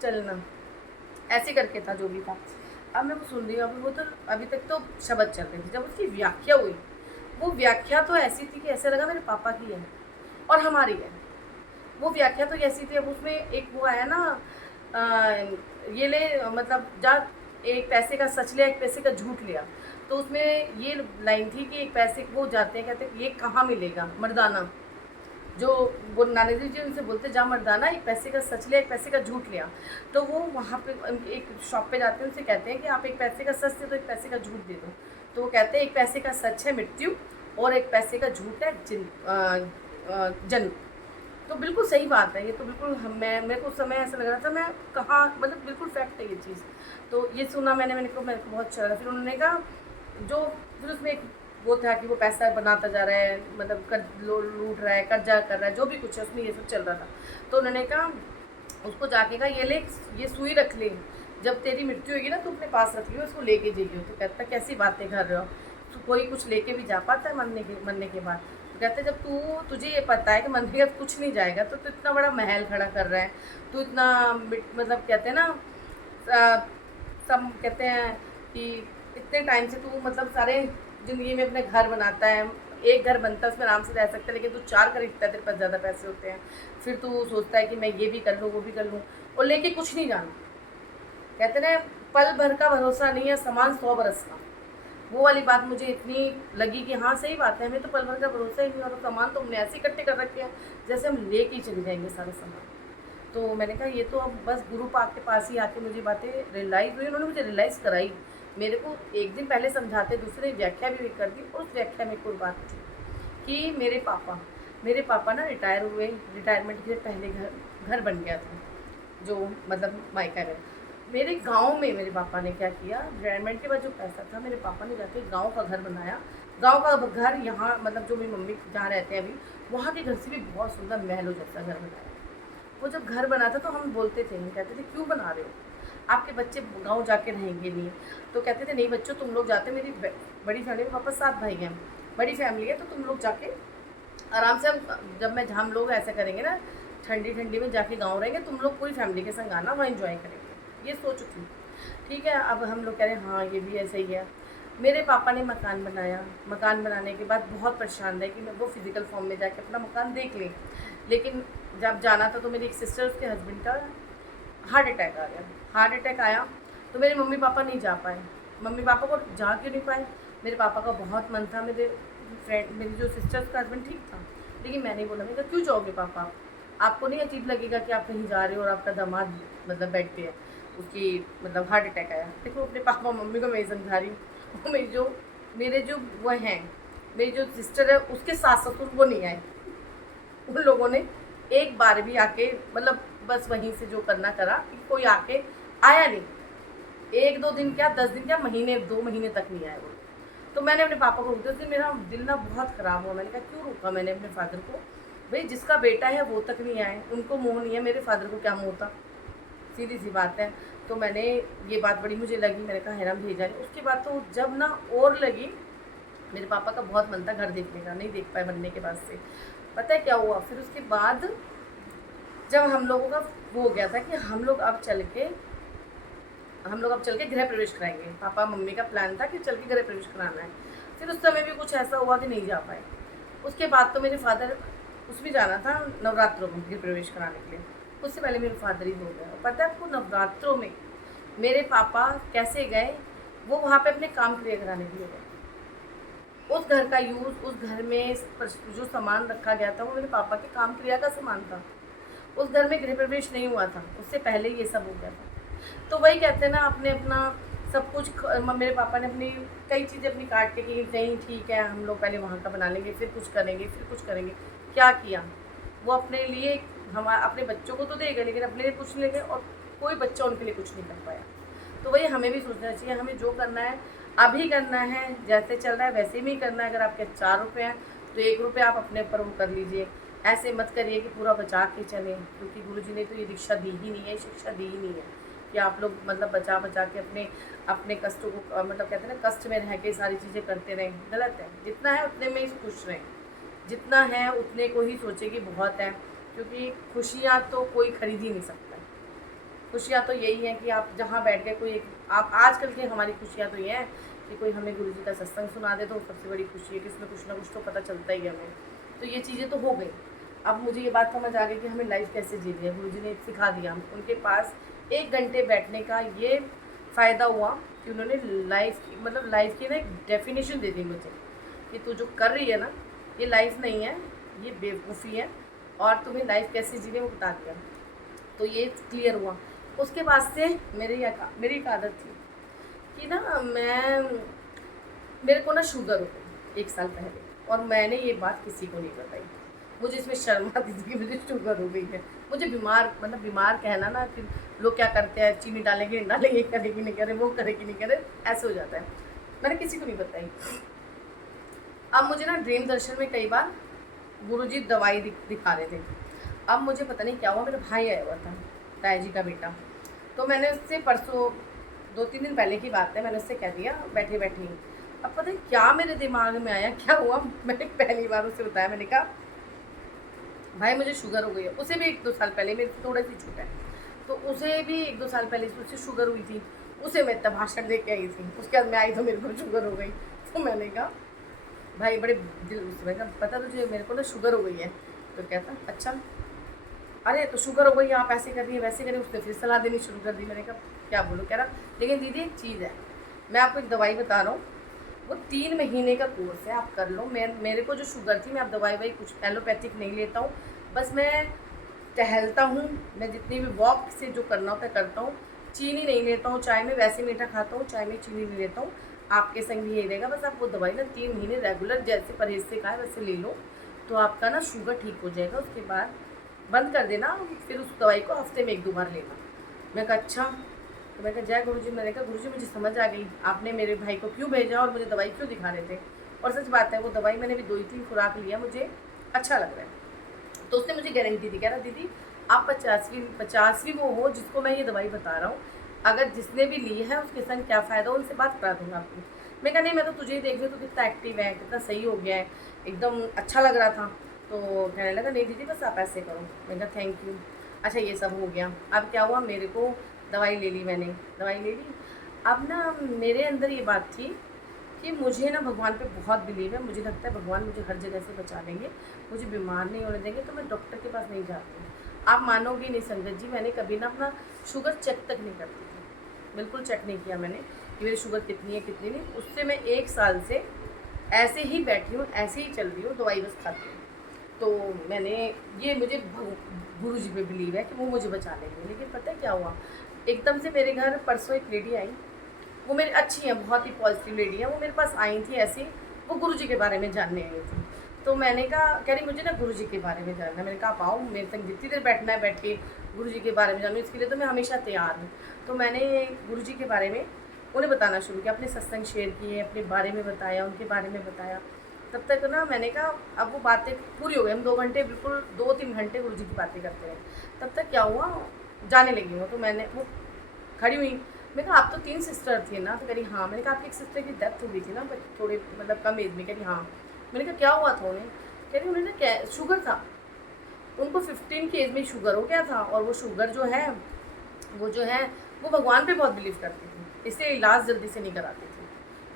चलना, ऐसे करके था जो भी था। अब मैं वो सुन रही हूँ, अभी वो तो अभी तक तो शब्द चल रही थी, जब उसकी व्याख्या हुई, वो व्याख्या तो ऐसी थी कि ऐसा लगा मेरे पापा की है और हमारी है। वो व्याख्या तो ऐसी थी, अब उसमें एक वो आया ना, ये ले, मतलब जा एक पैसे का सच लिया, एक पैसे का झूठ लिया। तो उसमें ये लाइन थी कि एक पैसे वो जाते हैं, कहते हैं ये कहाँ मिलेगा मर्दाना, जो वो नानक देव जी उनसे बोलते जा मर्दाना, एक पैसे का सच लिया, एक पैसे का झूठ लिया। तो वो वहाँ पे एक शॉप पे जाते हैं, उनसे कहते हैं कि आप एक पैसे का सच दे दो, एक पैसे का झूठ दे दो। तो वो कहते हैं एक पैसे का सच है मृत्यु और एक पैसे का झूठ है जन्म। तो बिल्कुल सही बात है ये, तो बिल्कुल मेरे को उस समय ऐसा लग रहा था, मैं कहाँ, मतलब बिल्कुल फैक्ट है ये चीज़। तो ये सुना मेरे को बहुत अच्छा लगा। फिर उन्होंने कहा फिर उसमें एक वो था कि वो पैसा बनाता जा रहा है, मतलब लूट रहा है, कर्जा कर रहा है, जो भी कुछ है उसमें ये सब चल रहा था। तो उन्होंने कहा उसको जाके कहा ये ले, ये सुई रख ले, जब तेरी मृत्यु होगी ना तो अपने पास रख लियो, इसको लेके जाइयो। तो कहता कैसी बातें कर रहे हो, तो कोई कुछ लेके भी जा पाता है मरने के बाद। तो कहते जब तुझे ये पता है कि मरने के बाद कुछ नहीं जाएगा, तो तू इतना बड़ा महल खड़ा कर रहा है, तू इतना, मतलब कहते हैं ना, सब कहते हैं कि इतने टाइम से तू, मतलब सारे ज़िंदगी में अपने घर बनाता है, एक घर बनता है उसमें आराम से रह सकता है, लेकिन तू 4 खरीदता है, तेरे पास ज़्यादा पैसे होते हैं। फिर तू सोचता है कि मैं ये भी कर लूँ, वो भी कर लूँ, और लेके कुछ नहीं जाना। कहते ना पल भर का भरोसा नहीं है, समान 100 बरस का। वो वाली बात मुझे इतनी लगी कि हाँ सही बात है, हमें तो पल भर का भरोसा ही नहीं, और सामान तो हमने ऐसे इकट्ठे कर रखे हैं जैसे हम लेके ही चले जाएंगे सारा सामान। तो मैंने कहा ये तो अब बस गुरु पाक के पास ही आके मुझे बातें रियलाइज़ हुई, उन्होंने मुझे रियलाइज़ कराई। मेरे को एक दिन पहले समझाते, दूसरे व्याख्या भी कर दी, और उस व्याख्या में कोई बात थी कि मेरे पापा ना रिटायर हुए, रिटायरमेंट के पहले घर बन गया था, जो मतलब मायका है मेरे गांव में। मेरे पापा ने क्या किया, रिटायरमेंट के बाद जो पैसा था मेरे पापा ने जाके गांव का घर बनाया। गांव का घर यहाँ मतलब जो मेरी मम्मी जहाँ रहते हैं अभी, वहाँ के घर से भी बहुत सुंदर महलों जैसा घर बनाया। वो जब घर बना था तो हम बोलते थे, हम कहते थे क्यों बना रहे हो, आपके बच्चे गांव जाके रहेंगे नहीं। तो कहते थे नहीं बच्चों तुम लोग जाते, मेरी बड़ी फैमिली में पापा 7 भाई हैं, बड़ी फैमिली है, तो तुम लोग जाके आराम से, हम लोग ऐसा करेंगे ना, ठंडी ठंडी में जाके गांव रहेंगे, तुम लोग पूरी फैमिली के संग आना, वहाँ एंजॉय करेंगे। ये सोच थी। ठीक है, अब हम लोग कह रहे हैं हाँ ये भी ऐसा ही है। मेरे पापा ने मकान बनाया, मकान बनाने के बाद बहुत परेशान रहे कि मैं वो फिज़िकल फॉर्म में जाके अपना मकान देख लें। लेकिन जब जाना था तो मेरी एक सिस्टर, उसके हस्बैंड का हार्ट अटैक आ गया। हार्ट अटैक आया तो मेरे मम्मी पापा नहीं जा पाए। मम्मी पापा को जा क्यों नहीं पाए, मेरे पापा का बहुत मन था, मेरी जो सिस्टर का हस्बैंड ठीक था, लेकिन मैं नहीं बोला। मैंने कहा क्यों जाओगे पापा, आपको नहीं अजीब लगेगा कि आप कहीं जा रहे हो और आपका दामाद मतलब बेड पे है, उसकी मतलब हार्ट अटैक आया। देखो अपने पापा मम्मी को मैं समझा रही हूँ। वो मेरे जो वो हैं, मेरी जो सिस्टर है उसके सास ससुर वो नहीं आए। उन लोगों ने एक बार भी आके मतलब बस वहीं से जो करना करा, कोई आके आया नहीं। 1-2 दिन क्या, 10 दिन क्या, महीने 2 महीने तक नहीं आए वो। तो मैंने अपने पापा को रोका, उससे मेरा दिल ना बहुत ख़राब हुआ। मैंने कहा क्यों रोका मैंने अपने फादर को, भाई जिसका बेटा है वो तक नहीं आए, उनको मोह नहीं है, मेरे फादर को क्या मोह था, सीधी सी बात है। तो मैंने ये बात बड़ी मुझे लगी, मैंने कहा हैरान भेजा नहीं। उसके बाद तो जब ना और लगी, मेरे पापा का बहुत मन था घर देखने का, नहीं देख पाए बनने के बाद से। पता है क्या हुआ फिर उसके बाद, जब हम लोगों का वो हो गया था कि हम लोग अब चल के गृह प्रवेश कराएंगे। पापा मम्मी का प्लान था कि चल के गृह प्रवेश कराना है। फिर उस समय भी कुछ ऐसा हुआ कि नहीं जा पाए। उसके बाद तो मेरे फादर, उसमें जाना था नवरात्रों में गृह प्रवेश कराने के लिए, उससे पहले मेरे फादर ही हो गया। और पता है आपको नवरात्रों में मेरे पापा कैसे गए, वो वहाँ पे अपने काम क्रिया कराने के लिए गए। उस घर का यूज़, उस घर में जो सामान रखा गया था वो मेरे पापा के काम क्रिया का सामान था। उस घर में गृह प्रवेश नहीं हुआ था, उससे पहले ये सब हो गया था। तो वही कहते हैं ना, आपने अपना सब कुछ मेरे पापा ने अपनी कई चीज़ें अपनी काट के कि नहीं ठीक है हम लोग पहले वहाँ का बना लेंगे, फिर कुछ करेंगे। क्या किया, वो अपने लिए अपने बच्चों को तो देगा लेकिन अपने लिए कुछ नहीं लेंगे, और कोई बच्चा उनके लिए कुछ नहीं कर पाया। तो वही हमें भी सोचना चाहिए, हमें जो करना है अभी करना है, जैसे चल रहा है वैसे भी करना है। अगर आपके 4 रुपये हैं तो 1 रुपये आप अपने ऊपर वो कर लीजिए। ऐसे मत करिए कि पूरा बचा के चलें, क्योंकि गुरुजी ने तो ये दीक्षा दी ही नहीं है, शिक्षा दी ही नहीं है कि आप लोग मतलब बचा के अपने कष्टों को मतलब कहते हैं ना, कष्ट में रह के सारी चीज़ें करते रहें, गलत है। जितना है उतने में ही खुश रहें, जितना है उतने को ही सोचें कि बहुत है, क्योंकि खुशियाँ तो कोई खरीद ही नहीं सकता। खुशियाँ तो यही है कि आप जहाँ बैठ गए, कोई आप आजकल की हमारी खुशियाँ तो ये हैं कि कोई हमें गुरुजी का सत्संग सुना दे तो सबसे बड़ी खुशी है कि इसमें कुछ ना कुछ तो पता चलता ही है हमें। तो ये चीज़ें तो हो गई। अब मुझे ये बात समझ आ गई कि हमें लाइफ कैसे जीनी है, गुरुजी ने सिखा दिया। उनके पास 1 घंटे बैठने का ये फ़ायदा हुआ कि उन्होंने लाइफ की ना एक डेफिनेशन दे दी मुझे कि तू जो कर रही है ना, ये लाइफ नहीं है, ये बेवकूफ़ी है, और तुम्हें लाइफ कैसे जीने वो बता दिया। तो ये क्लियर हुआ। उसके बाद से मेरी एक आदत थी कि ना मेरे को ना शुगर हो गई 1 साल पहले, और मैंने ये बात किसी को नहीं बताई। मुझे इसमें शर्म आती थी कि मुझे शुगर हो गई है। मुझे बीमार कहना ना, कि लोग क्या करते हैं, चीनी डालेंगे नहीं डालेंगे, करेगी नहीं करे, वो करेगी नहीं करे, ऐसे हो जाता है। मैंने किसी को नहीं बताई। अब मुझे ना ड्रीम दर्शन में कई बार गुरुजी दवाई दिखा रहे थे। अब मुझे पता नहीं क्या हुआ, मेरा भाई आया हुआ था, ताया जी का बेटा। तो मैंने उससे परसों 2-3 दिन पहले की बात है, मैंने उससे कह दिया बैठे बैठे ही। अब पता नहीं क्या मेरे दिमाग में आया, क्या हुआ, मैंने पहली बार उससे बताया। मैंने कहा भाई मुझे शुगर हो गई है। उसे भी 1-2 साल पहले, मेरे से थोड़ा सी छूटा है, तो उसे भी 1-2 साल पहले उससे शुगर हुई थी। उसे मैं इतना भाषण दे के आई थी, उसके बाद मैं आई तो मेरे को शुगर हो गई। तो मैंने कहा भाई बड़े दिल, उसमें कहा पता तुझे मेरे को ना शुगर हो गई है। तो कहता अच्छा, अरे तो शुगर हो गई, आप ऐसे करिए वैसे करिए। उसने फिर सलाह देनी शुरू कर दी। मैंने कहा क्या बोलूँ, कह रहा लेकिन दीदी एक चीज़ है, मैं आपको एक दवाई बता रहा हूँ, वो 3 महीने का कोर्स है, आप कर लो। मेरे को जो शुगर थी, मैं अब दवाई वही कुछ एलोपैथिक नहीं लेता हूँ, बस मैं टहलता हूँ, मैं जितनी भी वॉक से जो करना होता है करता हूँ। चीनी नहीं लेता हूँ चाय में, वैसे मीठा खाता हूँ, चाय में चीनी नहीं लेता हूँ। आपके संग भी यही रहेगा, बस आप वो दवाई ना 3 महीने रेगुलर जैसे परहेज से खाए वैसे ले लो, तो आपका ना शुगर ठीक हो जाएगा। उसके बाद बंद कर देना, फिर उस दवाई को हफ्ते में 1-2 बार लेना। मैं कहा अच्छा, तो मैं कहा जय गुरुजी। मैंने कहा गुरुजी मुझे समझ आ गई, आपने मेरे भाई को क्यों भेजा और मुझे दवाई क्यों दिखा रहे थे। और सच बात है, वो दवाई मैंने भी 2-3 खुराक लिया, मुझे अच्छा लग रहा है। तो उसने मुझे गारंटी दी, कह रहा दीदी आप 50वीं वो हो जिसको मैं ये दवाई बता रहा हूँ, अगर जिसने भी ली है उसके संग क्या फ़ायदा, उनसे बात करा दूँगा आपकी। मैं कहा नहीं, मैं तो तुझे ही देख रही हूँ, तो कितना एक्टिव है, कितना सही हो गया है, एकदम अच्छा लग रहा था। तो कहने लगा नहीं दीदी बस आप ऐसे करो। मैंने कहा थैंक यू। अच्छा ये सब हो गया, अब क्या हुआ, मेरे को दवाई ले ली, मैंने दवाई ले ली। अब ना मेरे अंदर ये बात थी कि मुझे ना भगवान पे बहुत बिलीव है, मुझे लगता है भगवान मुझे हर जगह से बचा लेंगे, मुझे बीमार नहीं होने देंगे, तो मैं डॉक्टर के पास नहीं जाती हूँ। आप मानोगे नहीं संगत जी, मैंने कभी ना अपना शुगर चेक तक नहीं करती थी, बिल्कुल चेक नहीं किया मैंने कि मेरी शुगर कितनी है कितनी नहीं। उससे मैं 1 साल से ऐसे ही बैठी हूँ, ऐसे ही चल रही हूँ, दवाई बस खाती हूँ। तो मैंने ये मुझे गुरु जी पे बिलीव है कि वो मुझे बचा लेंगे। लेकिन पता है क्या हुआ, एकदम से मेरे घर परसों एक लेडी आई, वो मेरी अच्छी है, बहुत ही पॉजिटिव लेडी है। वो मेरे पास आई थी ऐसे, वो गुरुजी के बारे में जानने आई थी। तो मैंने कहा, कह रही मुझे ना गुरुजी के बारे में जानना है। मैंने कहा आप आओ, मेरे संग जितनी देर बैठना है बैठ के गुरुजी के बारे में जानूँ, इसके लिए तो मैं हमेशा तैयार हूँ। तो मैंने गुरुजी के बारे में उन्हें बताना शुरू किया, अपने सत्संग शेयर किए, अपने बारे में बताया, उनके बारे में बताया। तब तक ना मैंने कहा अब वो बातें पूरी हो गई, हम 2 घंटे बिल्कुल 2-3 घंटे गुरुजी की बातें करते रहे। तब तक क्या हुआ, जाने लगी वो, तो मैंने वो खड़ी हुई, मैंने कहा आप तो 3 सिस्टर थी ना, तो कह रही हाँ। मैंने कहा आपकी एक सिस्टर की डेथ हो गई थी ना, बट थोड़े मतलब कम एज में। कह रही हाँ। मैंने कहा क्या हुआ था उन्हें, कह रही उन्हें ना क्या शुगर था, उनको 15 की एज में शुगर हो गया था। और वो शुगर जो है वो भगवान पे बहुत बिलीव करती थी, इसलिए इलाज जल्दी से नहीं कराती थी,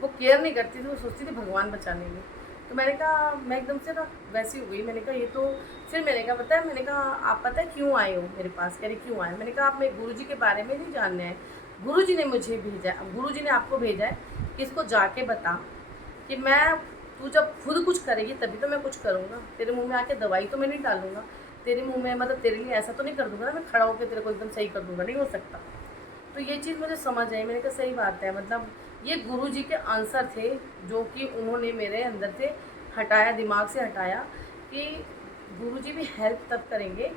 वो केयर नहीं करती थी, वो सोचती थी भगवान बचा लेंगे। तो मैंने कहा, मैं एकदम से ना वैसी हो गई। मैंने कहा ये तो, फिर मैंने कहा पता है, मैंने कहा आप पता है क्यों आए हो मेरे पास, कह रही क्यों आए। मैंने कहा आप मेरे गुरुजी के बारे में नहीं जानना है, गुरुजी ने मुझे भेजा, गुरुजी ने आपको भेजा है कि इसको जाके बता कि मैं, तू जब खुद कुछ करेगी तभी तो मैं कुछ करूँगा, तेरे मुंह में आके दवाई तो मैं नहीं डालूंगा, तेरे मुंह में मतलब तेरे लिए ऐसा तो नहीं कर दूंगा ना, मैं खड़ा होकर तेरे को एकदम सही कर दूंगा, नहीं हो सकता। तो ये चीज़ मुझे समझ आई। मैंने कहा सही बात है, मतलब ये गुरुजी के आंसर थे जो कि उन्होंने मेरे अंदर से हटाया, दिमाग से हटाया कि गुरुजी भी हेल्प तब करेंगे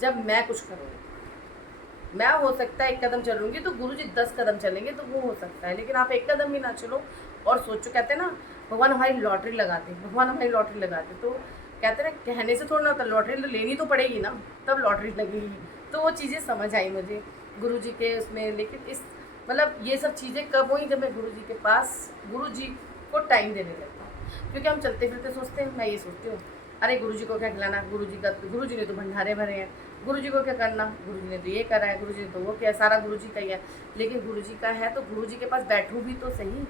जब मैं कुछ करूँगी। मैं हो सकता है 1 कदम चलूँगी तो गुरुजी 10 कदम चलेंगे, तो वो हो सकता है, लेकिन आप 1 कदम भी ना चलो और सोचो। कहते हैं ना भगवान हमारी लॉटरी लगाते, भगवान हमारी लॉटरी लगाते, तो कहते हैं ना कहने से थोड़ा ना होता, लॉटरी तो लेनी तो पड़ेगी ना, तब लॉटरी लगेगी। तो वो चीज़ें समझ आई मुझे गुरुजी के उसमें। लेकिन इस मतलब ये सब चीज़ें कब हुई, जब मैं गुरुजी के पास गुरुजी को टाइम देने लगता हूँ। क्योंकि हम चलते फिरते सोचते हैं, मैं ये सोचती हूँ अरे गुरुजी को क्या खिलाना, गुरुजी ने तो भंडारे भरे हैं, गुरुजी को क्या करना, गुरुजी ने तो ये करा है, गुरुजी ने तो वो किया, सारा गुरुजी का ही है। लेकिन गुरुजी का है तो गुरुजी के पास बैठूँ भी तो सही,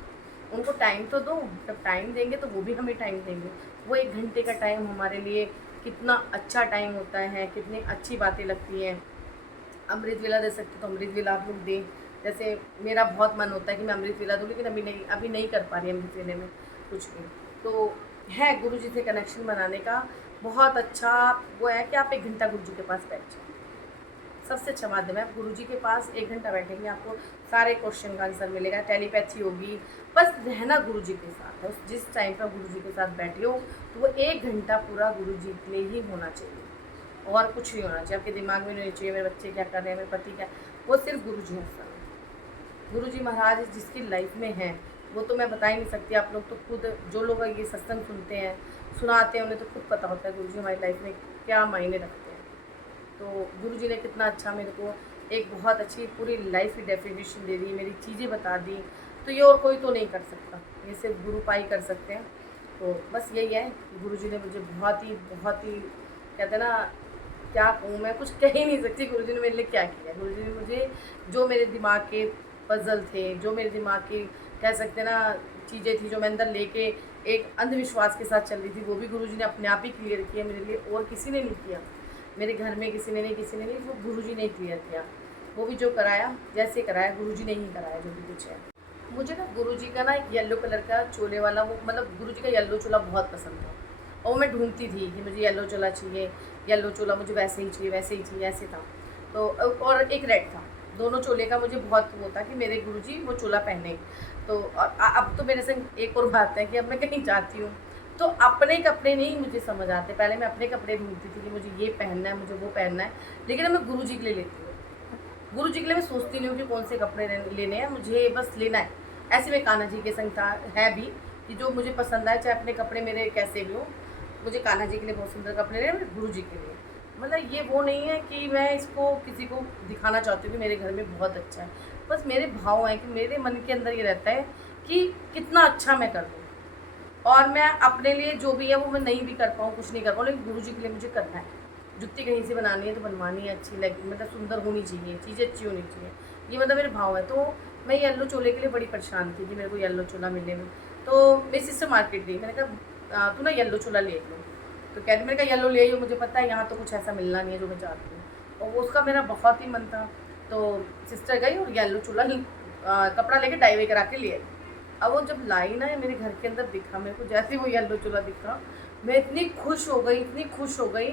उनको टाइम तो दो। जब टाइम देंगे तो वो भी हमें टाइम देंगे। वो 1 घंटे का टाइम हमारे लिए कितना अच्छा टाइम होता है, कितनी अच्छी बातें लगती हैं। अमृत वेला दे सकते तो अमृत वेला आप लोग दें। जैसे मेरा बहुत मन होता है कि मैं अमृत वेला दूँ, लेकिन अभी नहीं कर पा रही अमृत वेले में कुछ भी। तो है गुरुजी से कनेक्शन बनाने का बहुत अच्छा वो है कि आप 1 घंटा गुरुजी के पास बैठ जाओ। सबसे अच्छा माध्यम है, आप गुरुजी के पास 1 घंटा बैठेंगे, आपको सारे क्वेश्चन का आंसर मिलेगा, टेलीपैथी होगी। बस रहना गुरुजी के साथ है, उस जिस टाइम पर गुरुजी के साथ बैठे हो तो वो 1 घंटा पूरा गुरुजी के लिए ही होना चाहिए, और कुछ नहीं होना चाहिए। आपके दिमाग में नहीं चाहिए मेरे बच्चे क्या कर रहे हैं, मेरे पति क्या, वो सिर्फ गुरुजी है। गुरुजी महाराज जिसकी लाइफ में हैं वो तो मैं बता ही नहीं सकती। आप लोग तो खुद, जो लोग ये सत्संग सुनते हैं सुनाते हैं, उन्हें तो खुद पता होता है गुरुजी हमारी लाइफ में क्या मायने रखते हैं। तो गुरुजी ने कितना अच्छा मेरे को एक बहुत अच्छी पूरी लाइफ की डेफिनेशन दे दी, मेरी चीज़ें बता दी। तो ये और कोई तो नहीं कर सकता, ये सिर्फ गुरु पाई कर सकते हैं। तो बस यही है, गुरुजी ने मुझे बहुत ही कहते हैं ना, क्या कहूँ, मैं कुछ कह ही नहीं सकती गुरुजी ने मेरे लिए क्या किया। गुरुजी ने मुझे जो मेरे दिमाग के पजल थे, जो मेरे दिमाग की कह सकते हैं ना चीज़ें थी, जो मैं अंदर लेके एक अंधविश्वास के साथ चल रही थी, वो भी गुरुजी ने अपने आप ही क्लियर किया मेरे लिए, और किसी ने नहीं किया। मेरे घर में किसी ने नहीं, वो गुरुजी ने क्लियर किया। वो भी जो कराया, जैसे कराया, गुरुजी ने ही कराया जो भी कुछ है। मुझे ना गुरुजी का ना एक येलो कलर का चोले वाला, वो मतलब गुरुजी का येलो चोला बहुत पसंद था, और वो मैं ढूंढती थी कि मुझे येलो चोला चाहिए, येलो चोला मुझे वैसे ही चाहिए, वैसे ही चाहिए, ऐसे था। तो और एक रेड था, दोनों चोले का मुझे बहुत वो था कि मेरे गुरुजी वो चोला पहने। तो अब तो मेरे संग एक और बात है कि अब मैं कहीं जाती हूँ तो अपने कपड़े नहीं मुझे समझ आते। पहले मैं अपने कपड़े ढूंढती थी कि मुझे ये पहनना है, मुझे वो पहनना है, लेकिन अब मैं गुरुजी के लिए लेती हूँ। गुरुजी के लिए मैं सोचती नहीं हूँ कि कौन से कपड़े लेने हैं, मुझे बस लेना है। ऐसे में कान्हा जी के संग था है भी कि जो मुझे पसंद आए, चाहे अपने कपड़े मेरे कैसे भी हों, मुझे कान्हा जी के लिए बहुत सुंदर कपड़े लेने, गुरु जी के लिए। मतलब ये वो नहीं है कि मैं इसको किसी को दिखाना चाहती हूँ कि मेरे घर में बहुत अच्छा है। बस मेरे भाव हैं कि मेरे मन के अंदर ये रहता है कि कितना अच्छा मैं कर दूँ, और मैं अपने लिए जो भी है वो मैं नहीं भी कर पाऊँ, कुछ नहीं कर पाऊँ, लेकिन गुरु जी के लिए मुझे करना है। जुत्ती कहीं से बनानी है तो बनवानी है, अच्छी लगी, मतलब सुंदर होनी चाहिए, चीज़ें अच्छी होनी चाहिए, ये मतलब मेरे भाव है। तो मैं येलो चोले के लिए बड़ी परेशान थी कि मेरे को येलो चोला मिले में। तो मेरी सिस्टर मार्केट गई, मैंने कहा तू ना येलो चोला ले लो। तो कह रही, मैंने कहा येलो ले आई हो, मुझे पता है यहाँ तो कुछ ऐसा मिलना नहीं है जो मैं चाहती हूँ, और वो उसका मेरा बहुत ही मन था। तो सिस्टर गई और येलो चोला कपड़ा लेके डाईवे करा के ले आई। अब वो जब लाई ना मेरे घर के अंदर दिखा, मेरे को जैसे वो येलो चोला दिखा, मैं इतनी खुश हो गई, इतनी खुश हो गई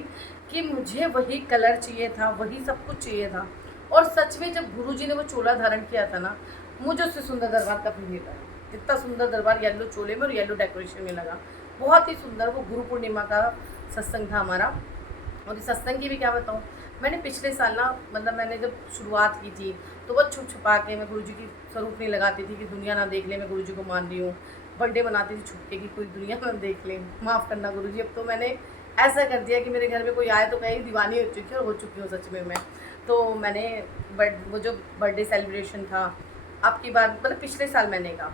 कि मुझे वही कलर चाहिए था, वही सब कुछ चाहिए था। और सच में जब गुरुजी ने वो चोला धारण किया था ना, मुझे उससे सुंदर दरबार कभी नहीं लगा। जितना सुंदर दरबार येलो चोले में और येलो डेकोरेशन में लगा, बहुत ही सुंदर। वो गुरु पूर्णिमा का सत्संग था हमारा, और इस सत्संग की भी क्या बताऊँ, मैंने पिछले साल ना, मतलब मैंने जब शुरुआत की थी तो वो छुप छुपा के मैं गुरुजी की स्वरूप नहीं लगाती थी कि दुनिया ना देख ले मैं गुरुजी को मान रही हूँ। बर्थडे मनाती थी छुप के कि कोई दुनिया ना देख ले, माफ़ करना गुरुजी। अब तो मैंने ऐसा कर दिया कि मेरे घर में कोई आए तो कहीं दीवानी हो चुकी है, और हो चुकी हूँ सच में मैं। तो मैंने वो जो बर्थडे सेलिब्रेशन था, अब की बार मतलब पिछले साल मैंने कहा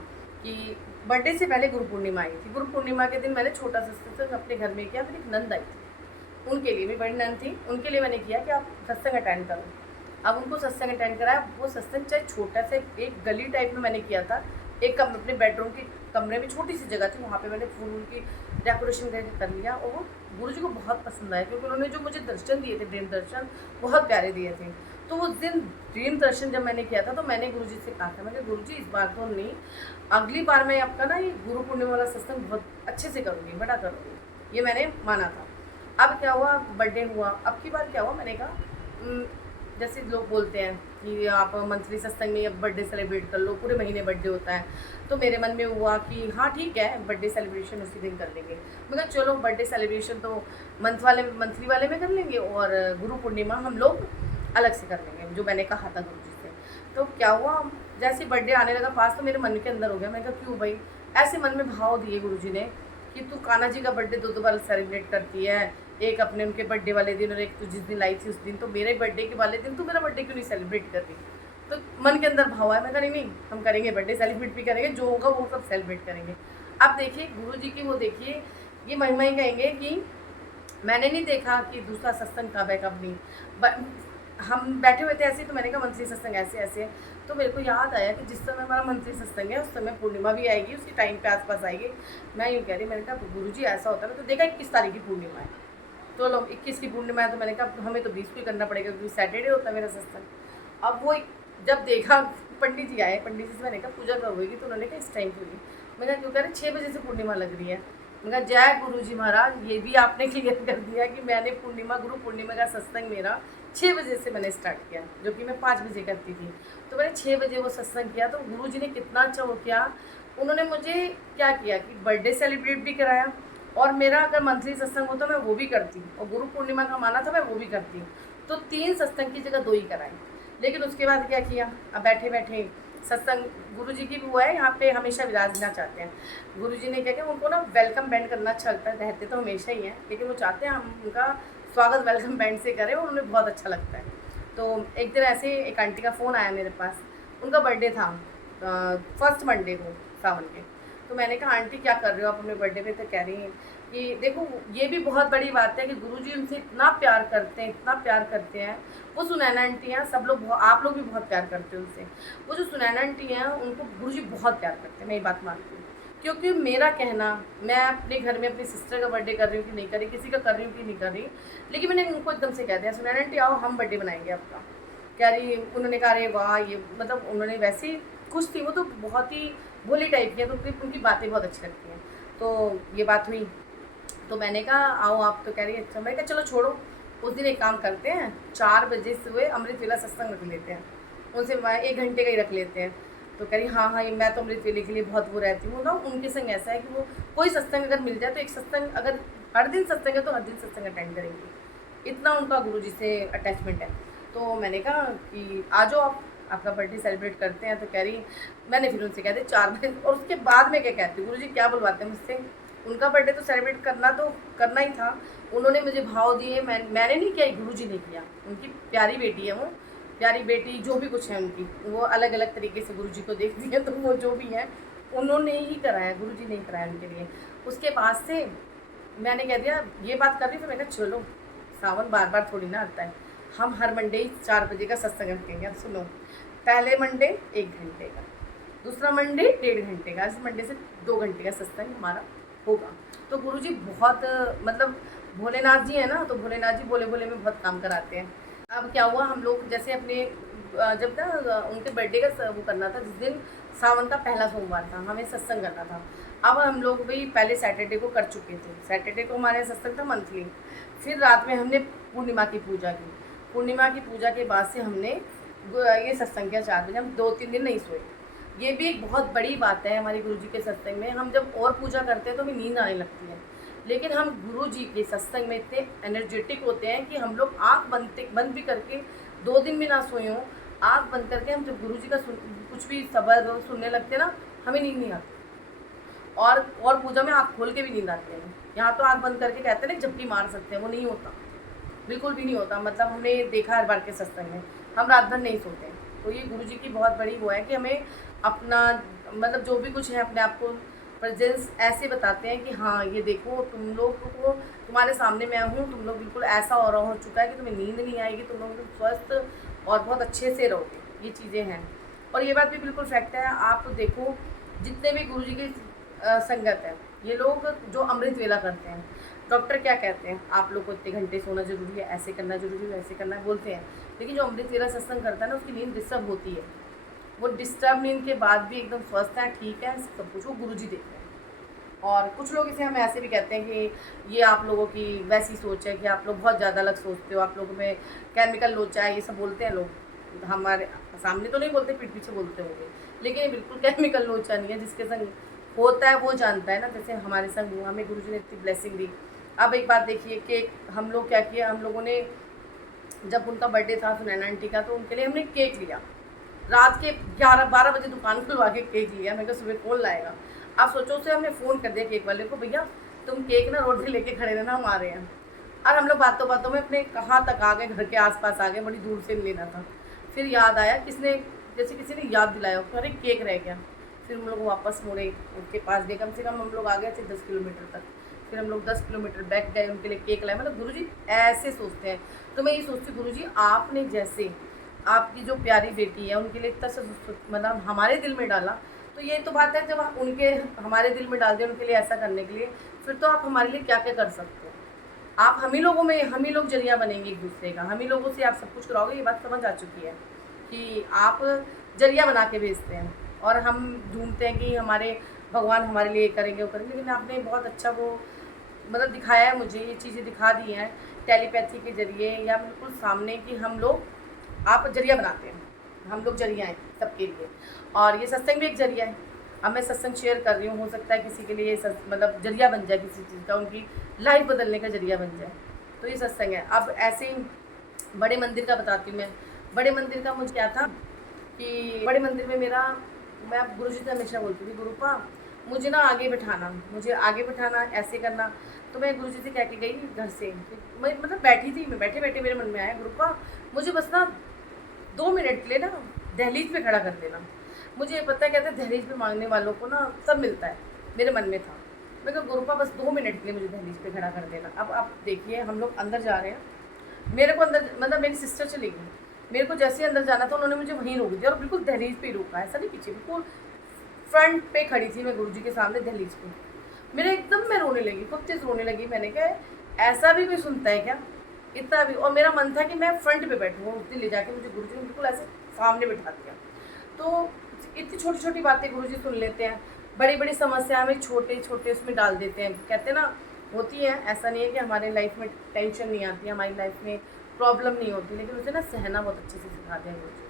कि बर्थडे से पहले गुरु पूर्णिमा आई थी। गुरु पूर्णिमा के दिन मैंने छोटा सा सत्संग अपने घर में किया। मेरी एक नंद आई थी, उनके लिए भी बड़ी नंद थी, उनके लिए मैंने किया कि आप सत्संग अटेंड करो। अब उनको सत्संग अटेंड कराया। वो सत्संग चाहे छोटा सा एक गली टाइप में मैंने किया था, एक कमरे, अपने बेडरूम के कमरे में छोटी सी जगह थी, वहाँ पे मैंने फूल की डेकोरेशन करके कर लिया। और वो गुरु जी को बहुत पसंद आया, क्योंकि उन्होंने जो मुझे दर्शन दिए थे, ड्रीम दर्शन, बहुत प्यारे दिए थे। तो उस दिन ड्रीम दर्शन जब मैंने किया था तो मैंने गुरु जी से कहा था, मैंने गुरु जी इस बार तो नहीं, अगली बार मैं आपका ना ये गुरु पूर्णिमा वाला सत्संग बहुत अच्छे से करूँगी, बड़ा करूँगी, ये मैंने माना था। अब क्या हुआ, बर्थडे हुआ। अब की बार क्या हुआ, मैंने कहा जैसे लोग बोलते हैं कि आप मंथली सत्संग में अब बर्थडे सेलिब्रेट कर लो, पूरे महीने बर्थडे होता है। तो मेरे मन में हुआ कि हाँ ठीक है, बर्थडे सेलिब्रेशन उसी दिन कर लेंगे। मगर चलो बर्थडे सेलिब्रेशन तो मंथली वाले में कर लेंगे, और गुरु पूर्णिमा हम लोग अलग से कर लेंगे, जो मैंने कहा था गुरु जी से। तो क्या हुआ, जैसे बर्थडे आने लगा पास तो मेरे मन के अंदर हो गया, मैंने कहा क्यों भाई, ऐसे मन में भाव दिए गुरु जी ने कि तू कान्हा जी का बर्थडे दो बार सेलिब्रेट करती है, एक अपने उनके बर्थडे वाले दिन और एक तू जिस दिन लाई थी उस दिन, तो मेरे बर्थडे के वाले दिन तू मेरा बर्थडे क्यों नहीं सेलिब्रेट कर रही। तो मन के अंदर भाव है, मैं कहा नहीं हम करेंगे, बर्थडे सेलिब्रेट भी करेंगे, जो होगा वो सब सेलिब्रेट करेंगे। अब देखिए गुरु जी की वो देखिए, ये महिमा ही कहेंगे कि मैंने नहीं देखा कि दूसरा सत्संग कब है कब नहीं। हम बैठे हुए थे ऐसे ही, तो मैंने कहा मंथली सत्संग ऐसे ऐसे है। तो मेरे को याद आया कि जिस समय हमारा मंथली सत्संग है उस समय पूर्णिमा भी आएगी, उसी टाइम पे आसपास आएगी। मैं यूँ कह रही, मैंने कहा गुरु जी ऐसा होता है, मैं तो देखा 21 तारीख की पूर्णिमा है, तो लो 21 की पूर्णिमा है, तो मैंने कहा हमें तो 20 को ही करना पड़ेगा क्योंकि सैटरडे होता है मेरा सत्संग। अब वो जब देखा पंडित जी आए, पंडित जी से मैंने कहा पूजा कब होगी, तो उन्होंने कहा इस टाइम पे होगी। मैंने कहा क्यों, कह रहे 6 बजे से पूर्णिमा लग रही है। मैंने कहा जय गुरु जी महाराज, ये भी आपने क्लियर कर दिया कि मैंने पूर्णिमा, गुरु पूर्णिमा का सत्संग मेरा 6 बजे से मैंने स्टार्ट किया, जो कि मैं 5 बजे करती थी। तो मैंने 6 बजे वो सत्संग किया। तो गुरु जी ने कितना अच्छा वो किया, उन्होंने मुझे क्या किया कि बर्थडे सेलिब्रेट भी कराया, और मेरा अगर मंथली सत्संग होता मैं वो भी करती, और गुरु पूर्णिमा का माना था मैं वो भी करती। तो 3 सत्संग की जगह 2 ही कराए। लेकिन उसके बाद क्या किया, अब बैठे बैठे सत्संग, गुरु जी की भी हुआ है यहाँ पे, हमेशा विराजना चाहते हैं। गुरु जी ने क्या किया, उनको ना वेलकम बैंड करना अच्छा लगता है, रहते तो हमेशा ही हैं, लेकिन वो चाहते हैं हम उनका स्वागत वेलकम बैंड से करें, और उन्हें बहुत अच्छा लगता है। तो एक दिन ऐसे एक आंटी का फ़ोन आया मेरे पास, उनका बर्थडे था फर्स्ट मंडे को सावन के। तो मैंने कहा आंटी क्या कर रहे हो आप अपने बर्थडे पे, तो कह रही हैं कि देखो ये भी बहुत बड़ी बात है कि गुरुजी उनसे इतना प्यार करते हैं, इतना प्यार करते हैं। वो सुनैना आंटी हैं, सब लोग, आप लोग भी बहुत प्यार करते हो उनसे। वो जो सुनैना आंटी हैं उनको गुरुजी बहुत प्यार करते हैं, मैं ये बात मानती हूँ। क्योंकि मेरा कहना, मैं अपने घर में अपनी सिस्टर का बर्थडे कर रही हूँ कि नहीं कर रही, किसी का कर रही हूँ कि नहीं कर रही, लेकिन मैंने उनको एकदम से कह दिया सुनैना आंटी आओ हम बर्थडे बनाएंगे आपका। कह रही, उन्होंने कहा अरे वाह, ये मतलब उन्होंने वैसे ही खुश थी, वो तो बहुत ही भोली टाइप की है, तो उनकी बातें बहुत अच्छी लगती हैं। तो ये बात हुई, तो मैंने कहा आओ आप, तो कह रही है अच्छा। मैंने कहा चलो छोड़ो, उस दिन एक काम करते हैं, 4 बजे सुबह अमृत वेला सत्संग रख लेते हैं, उनसे 1 घंटे का ही रख लेते हैं। तो कह रही हाँ हाँ, ये मैं तो अमृत वेले के लिए बहुत वो रहती हूँ ना। उनके संग ऐसा है कि वो कोई सत्संग अगर मिल जाए तो एक सत्संग, अगर हर दिन सत्संग है तो हर दिन सत्संग अटेंड करेंगे, इतना उनका गुरु जी से अटैचमेंट है। तो मैंने कहा कि आ जाओ आप, आपका बर्थडे सेलिब्रेट करते हैं। तो कह रही, मैंने फिर उनसे कह दिया 4 बजे, और उसके बाद में क्या कहती हूँ, गुरु जी क्या बुलवाते हैं मुझसे, उनका बर्थडे तो सेलिब्रेट करना ही था, उन्होंने मुझे भाव दिए, मैंने नहीं किया, गुरु जी ने किया। उनकी प्यारी बेटी है वो, प्यारी बेटी जो भी कुछ है उनकी, वो अलग अलग तरीके से गुरु जी को देखती है, तो वो जो भी है उन्होंने ही कराया, गुरु जी ने ही कराया उनके लिए। उसके बाद से मैंने कह दिया ये बात कर रही, फिर मैंने कहा चलो, सावन बार बार थोड़ी ना आता है, हम हर मंडे ही 4 बजे का सत्संग रखेंगे। अब सुनो, पहले मंडे 1 घंटे का, दूसरा मंडे 1.5 घंटे का, इस मंडे से 2 घंटे का सत्संग हमारा होगा। तो गुरुजी बहुत मतलब भोलेनाथ जी है ना, तो भोलेनाथ जी बोले बोले में बहुत काम कराते हैं। अब क्या हुआ, हम लोग जैसे अपने जब ना उनके बर्थडे का वो करना था, जिस दिन सावन का पहला सोमवार था, हमें सत्संग करना था। अब हम लोग भी पहले सैटरडे को कर चुके थे, सैटरडे को हमारे सत्संग था मंथली। फिर रात में हमने पूर्णिमा की पूजा की, पूर्णिमा की पूजा के बाद से हमने ये सत्संग किया 4 बजे। हम 2-3 दिन नहीं सोए। ये भी एक बहुत बड़ी बात है हमारे गुरुजी के सत्संग में। हम जब और पूजा करते हैं तो हमें नींद आने लगती है, लेकिन हम गुरुजी के सत्संग में इतने एनर्जेटिक होते हैं कि हम लोग आँख बंद भी करके 2 दिन भी ना सोए हों, आँख बंद करके हम जब गुरुजी का कुछ भी शब्द सुनने लगते हैं ना, हमें नींद नहीं आती। और पूजा में आँख खोल के भी नींद आती है। यहाँ तो आँख बंद करके कहते हैं ना झपकी मार सकते हैं, वो नहीं होता, बिल्कुल भी नहीं होता। मतलब हमने देखा हर बार के सत्संग में, हम रात भर नहीं सोते। तो ये गुरुजी की बहुत बड़ी वो है कि हमें अपना मतलब जो भी कुछ है अपने आप को प्रेजेंस ऐसे बताते हैं कि हाँ ये देखो तुम लोग को, तुम्हारे सामने मैं हूँ, तुम लोग बिल्कुल ऐसा और हो चुका है कि तुम्हें नींद नहीं आएगी, तुम लोग स्वस्थ और बहुत अच्छे से रहोगे। ये चीज़ें हैं, और ये बात भी बिल्कुल फैक्ट है। आप देखो जितने भी गुरुजी की संगत है, ये लोग जो अमृत वेला करते हैं, डॉक्टर क्या कहते हैं, आप लोग को इतने घंटे सोना जरूरी है, ऐसे करना जरूरी है, ऐसे करना है बोलते हैं, लेकिन जो अमृत वेला सत्संग करता है ना, उसकी नींद डिस्टर्ब होती है। वो डिस्टर्ब नींद के बाद भी एकदम स्वस्थ है, ठीक है, सब कुछ वो गुरुजी देखते हैं। और कुछ लोग इसे हम ऐसे भी कहते हैं कि ये आप लोगों की वैसी सोच है कि आप लोग बहुत ज़्यादा अलग सोचते हो, आप लोगों में केमिकल लोचा है, ये सब बोलते हैं लोग। हमारे सामने तो नहीं बोलते, पीठ पीछे बोलते होंगे, लेकिन ये बिल्कुल केमिकल लोचा नहीं है। जिसके संग होता है वो जानता है ना, जैसे हमारे संग हुआ, हमें गुरुजी ने इतनी ब्लेसिंग दी। अब एक बात देखिए कि हम लोग क्या किया, हम लोगों ने जब उनका बर्थडे था सुनैना आंटी का, तो उनके लिए हमने केक लिया। रात के 11-12 बजे दुकान खुलवा के केक लिया। मैं कहा सुबह कौन लाएगा। आप सोचो, उसे हमने फ़ोन कर दिया केक वाले को, भैया तुम केक ना रोड पे लेके खड़े रहना, हम आ रहे हैं। और हम लोग बातों बातों में अपने कहाँ तक आ गए, घर के आसपास आ गए, बड़ी दूर से लेना था। फिर याद आया, जैसे किसी ने याद दिलाया, अरे केक रह गया। फिर हम लोग वापस मुड़े, उनके पास गए, कम से कम हम लोग आ गए थे 10 किलोमीटर तक। फिर हम लोग 10 किलोमीटर बैक गए, उनके लिए केक लाए। मतलब गुरुजी ऐसे सोचते हैं। तो मैं ये सोचती हूँ, गुरुजी आपने जैसे आपकी जो प्यारी बेटी है उनके लिए इतना सा मतलब हमारे दिल में डाला, तो ये तो बात है, जब आप उनके हमारे दिल में डाल दें उनके लिए ऐसा करने के लिए, फिर तो आप हमारे लिए क्या क्या कर सकते हो। आप हम ही लोगों में, हम ही लोग जरिया बनेंगे एक दूसरे का, हम ही लोगों से आप सब कुछ कराओगे। ये बात समझ आ चुकी है कि आप जरिया बना के भेजते हैं, और हम ढूंढते हैं कि हमारे भगवान हमारे लिए करेंगे वो करेंगे। लेकिन आपने बहुत अच्छा वो मतलब दिखाया है, मुझे ये चीज़ें दिखा दी हैं टेलीपैथी के ज़रिए, या बिल्कुल सामने कि हम लोग, आप जरिया बनाते हैं, हम लोग जरिया हैं सबके लिए। और ये सत्संग भी एक जरिया है। अब मैं सत्संग शेयर कर रही हूँ, हो सकता है किसी के लिए मतलब जरिया बन जाए, किसी चीज़ का उनकी लाइफ बदलने का जरिया बन जाए, तो ये सत्संग है। अब ऐसे ही बड़े मंदिर का बताती हूँ मैं। बड़े मंदिर का मुझे क्या था कि बड़े मंदिर में मैं गुरुजी से हमेशा बोलती थी, गुरुपा मुझे ना आगे बैठाना, मुझे आगे बैठाना, ऐसे करना। तो मैं गुरुजी से कह के गई घर से, मैं मतलब बैठी थी, मैं बैठे बैठे मेरे मन में आया, गुरुपा मुझे बस ना 2 मिनट के लिए ना दहलीज पे खड़ा कर देना। मुझे ये पता है, कहते हैं दहलीज पे मांगने वालों को ना सब मिलता है, मेरे मन में था। मैं कहा गुरुपा बस 2 मिनट के लिए मुझे दहलीज पे खड़ा कर देना। अब आप देखिए, हम लोग अंदर जा रहे हैं, मेरे को अंदर मतलब मेरी सिस्टर चली गई, मेरे को जैसे अंदर जाना था उन्होंने मुझे वहीं रोक दिया, और बिल्कुल दहलीज पे ही रोका, ऐसा नहीं पीछे, बिल्कुल फ्रंट पे खड़ी थी मैं गुरुजी के सामने दहलीज पे। मेरे एकदम मैं रोने लगी, खुद तेज रोने लगी। मैंने कहा ऐसा भी कोई सुनता है क्या, इतना भी। और मेरा मन था कि मैं फ्रंट पे बैठूँ, उस दिन ले जाके मुझे गुरुजी ने बिल्कुल ऐसे सामने बैठा दिया। तो इतनी छोटी छोटी बातें गुरुजी सुन लेते हैं, बड़ी बड़ी समस्या हमें छोटे छोटे उसमें डाल देते हैं। कहते हैं ना, होती है, ऐसा नहीं है कि हमारे लाइफ में टेंशन नहीं आती, हमारी लाइफ में प्रॉब्लम नहीं होती, लेकिन उसे ना सहना बहुत अच्छे से सिखाते हैं गुरुजी।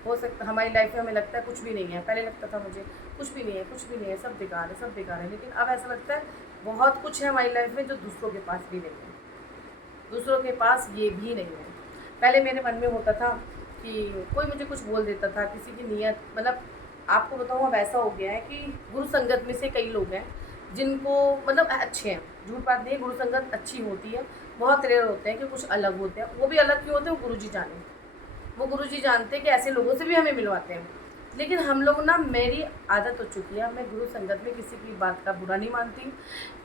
हो सकता हमारी लाइफ में हमें लगता है कुछ भी नहीं है, पहले लगता था मुझे कुछ भी नहीं है, कुछ भी नहीं है, सब बेकार है, सब बेकार है, लेकिन अब ऐसा लगता है बहुत कुछ है हमारी लाइफ में जो दूसरों के पास भी नहीं है, दूसरों के पास ये भी नहीं है। पहले मेरे मन में होता था कि कोई मुझे कुछ बोल देता था, किसी की नीयत, मतलब आपको बताऊँ अब ऐसा हो गया है कि गुरु संगत में से कई लोग हैं जिनको मतलब अच्छे हैं, झूठ बात नहीं है, गुरु संगत अच्छी होती है, बहुत रेयर होते हैं कि कुछ अलग होते हैं। वो भी अलग क्यों होते हैं, वो गुरुजी जाने, वो गुरुजी जानते हैं कि ऐसे लोगों से भी हमें मिलवाते हैं। लेकिन हम लोग ना, मेरी आदत हो चुकी है, मैं गुरु संगत में किसी की बात का बुरा नहीं मानती।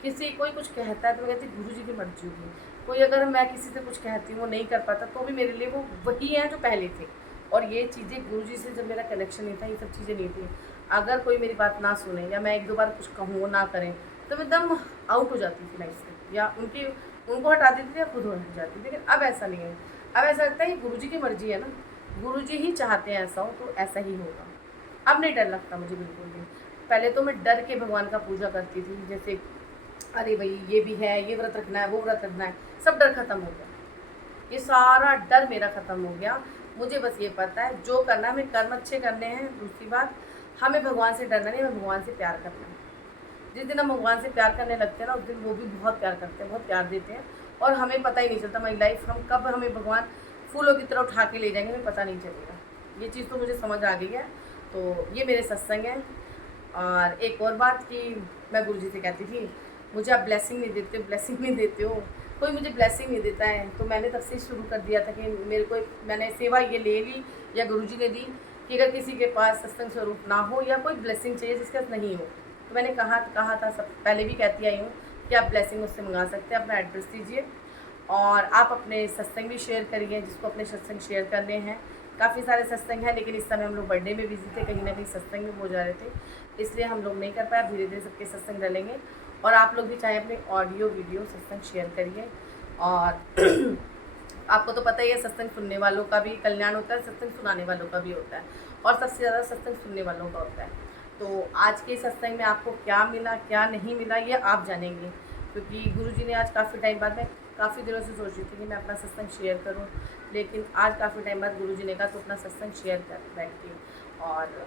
किसी कोई कुछ कहता है तो मैं कहती गुरुजी की मर्जी होगी। कोई अगर मैं किसी से कुछ कहती हूँ, वो नहीं कर पाता, तो भी मेरे लिए वो वही हैं जो पहले थे। और ये चीज़ें गुरुजी से जब मेरा कनेक्शन नहीं था, ये सब चीज़ें नहीं थी, अगर कोई मेरी बात ना सुने या मैं एक दो बार कुछ कहूँ वो ना करें, तो मैं एकदम आउट हो जाती थी लाइफ से, या उनको हटा देती थी या खुद हट जाती थी। लेकिन अब ऐसा नहीं है, अब ऐसा लगता है कि गुरुजी की मर्जी है ना, गुरुजी ही चाहते हैं ऐसा हो तो ऐसा ही होगा। अब नहीं डर लगता मुझे बिल्कुल भी। पहले तो मैं डर के भगवान का पूजा करती थी, जैसे अरे भाई ये भी है, ये व्रत रखना है, वो व्रत रखना है, सब डर खत्म हो गया, ये सारा डर मेरा ख़त्म हो गया। मुझे बस ये पता है जो करना है, हमें कर्म अच्छे करने हैं। दूसरी बात, हमें भगवान से डरना नहीं, हमें भगवान से प्यार करना है। जिस दिन हम भगवान से प्यार करने लगते हैं ना, उस दिन वो भी बहुत प्यार करते हैं, बहुत प्यार देते हैं, और हमें पता ही नहीं चलता हमारी लाइफ, हम कब हमें भगवान फूलों की तरह उठा के ले जाएंगे, हमें पता नहीं चलेगा। ये चीज़ तो मुझे समझ आ गई है। तो ये मेरे सत्संग हैं। और एक और बात कि मैं गुरुजी से कहती थी, मुझे आप ब्लेसिंग नहीं देते हो, ब्लेसिंग नहीं देते हो, कोई मुझे ब्लेसिंग नहीं देता है। तो मैंने तब से शुरू कर दिया था कि मेरे को मैंने सेवा ये ले ली या गुरुजी ने दी कि अगर किसी के पास सत्संग स्वरूप ना हो या कोई ब्लेसिंग चाहिए जिसके पास नहीं हो, तो मैंने कहा था, सब पहले भी कहती आई हूँ कि आप ब्लेसिंग उससे मंगा सकते हैं। अपना एड्रेस दीजिए और आप अपने सत्संग भी शेयर करिए, जिसको अपने सत्संग शेयर करने हैं। काफ़ी सारे सत्संग हैं, लेकिन इस समय हम लोग बर्थडे में बिजी थे, कहीं ना कहीं सत्संग में हो जा रहे थे, इसलिए हम लोग नहीं कर पाए। धीरे धीरे सबके सत्संग डलेंगे और आप लोग भी चाहे अपने ऑडियो वीडियो सत्संग शेयर करिए। और आपको तो पता ही है, सत्संग सुनने वालों का भी कल्याण होता है, सत्संग सुनाने वालों का भी होता है, और सबसे ज़्यादा सत्संग सुनने वालों का होता है। तो आज के सत्संग में आपको क्या मिला क्या नहीं मिला ये आप जानेंगे, क्योंकि गुरुजी ने आज काफ़ी टाइम बाद, मैं काफ़ी दिनों से सोच रही थी कि मैं अपना सत्संग शेयर करूं, लेकिन आज काफ़ी टाइम बाद गुरुजी ने कहा तो अपना सत्संग शेयर कर बैठती हूँ। और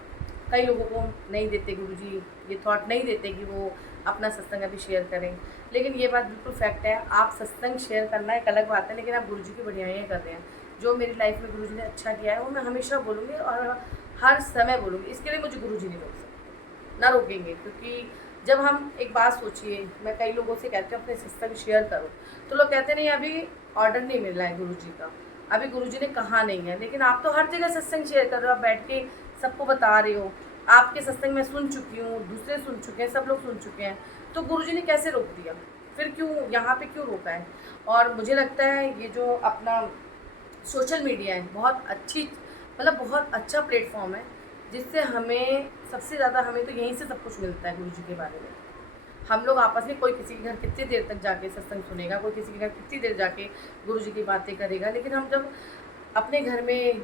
कई लोगों को नहीं देते गुरुजी, ये थॉट नहीं देते कि वो अपना सत्संग अभी शेयर करें, लेकिन ये बात बिल्कुल फैक्ट है। आप सत्संग शेयर करना एक अलग बात है, लेकिन आप गुरुजी की बढ़ियाइयाँ कर रहे हैं। जो मेरी लाइफ में गुरुजी ने अच्छा किया है वो मैं हमेशा बोलूँगी और हर समय बोलूँगी। इसके लिए मुझे गुरुजी नहीं रोक सकते, ना रोकेंगे, क्योंकि जब हम एक बात सोचिए, मैं कई लोगों से कहती हूँ अपने सत्संग शेयर करो, तो लोग कहते नहीं अभी ऑर्डर नहीं मिल रहा है गुरुजी का, अभी गुरुजी ने कहा नहीं है। लेकिन आप तो हर जगह सत्संग शेयर कर रहे हो, आप बैठ के सबको बता रहे हो, आपके सत्संग में सुन चुकी हूँ, दूसरे सुन चुके हैं, सब लोग सुन चुके हैं, तो गुरुजी ने कैसे रोक दिया, फिर क्यों यहाँ पे क्यों रोका है। और मुझे लगता है ये जो अपना सोशल मीडिया है बहुत अच्छी, मतलब बहुत अच्छा प्लेटफॉर्म है, जिससे हमें सबसे ज़्यादा, हमें तो यहीं से सब कुछ मिलता है गुरुजी के बारे में। हम लोग आपस में, कोई किसी के घर कितनी देर तक जाके सत्संग सुनेगा, कोई किसी के घर कितनी देर जाके गुरुजी की बातें करेगा, लेकिन हम जब अपने घर में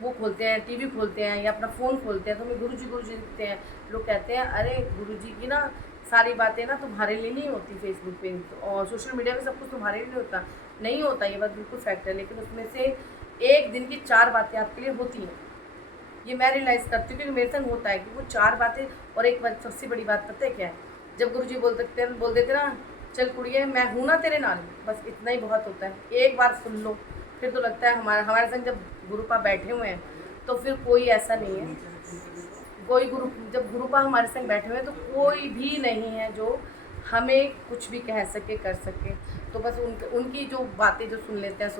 वो खोलते हैं, टीवी खोलते हैं या अपना फ़ोन खोलते हैं, तो हमें गुरुजी दिखते हैं। लोग कहते हैं अरे गुरुजी की ना सारी बातें ना तुम्हारे लिए नहीं होती फेसबुक पे और सोशल मीडिया में सब कुछ तुम्हारे लिए नहीं होता। नहीं होता, ये बात बिल्कुल फैक्ट है, लेकिन उसमें से एक दिन की 4 बातें आपके लिए होती हैं। ये मैं रियलाइज़ करती हूँ, क्योंकि मेरे संग होता है कि वो 4 बातें। और एक बात, सबसे बड़ी बात पता है क्या है, जब गुरुजी बोल देते ना, चल कुड़िए मैं हूँ ना तेरे नाल, बस इतना ही बहुत होता है। एक बार सुन लो, फिर तो लगता है हमारे संग जब गुरुपा बैठे हुए हैं तो फिर कोई ऐसा नहीं है, जब गुरुपा हमारे संग बैठे हुए हैं तो कोई भी नहीं है जो हमें कुछ भी कह सके, कर सके। तो बस उनकी जो बातें जो सुन लेते हैं,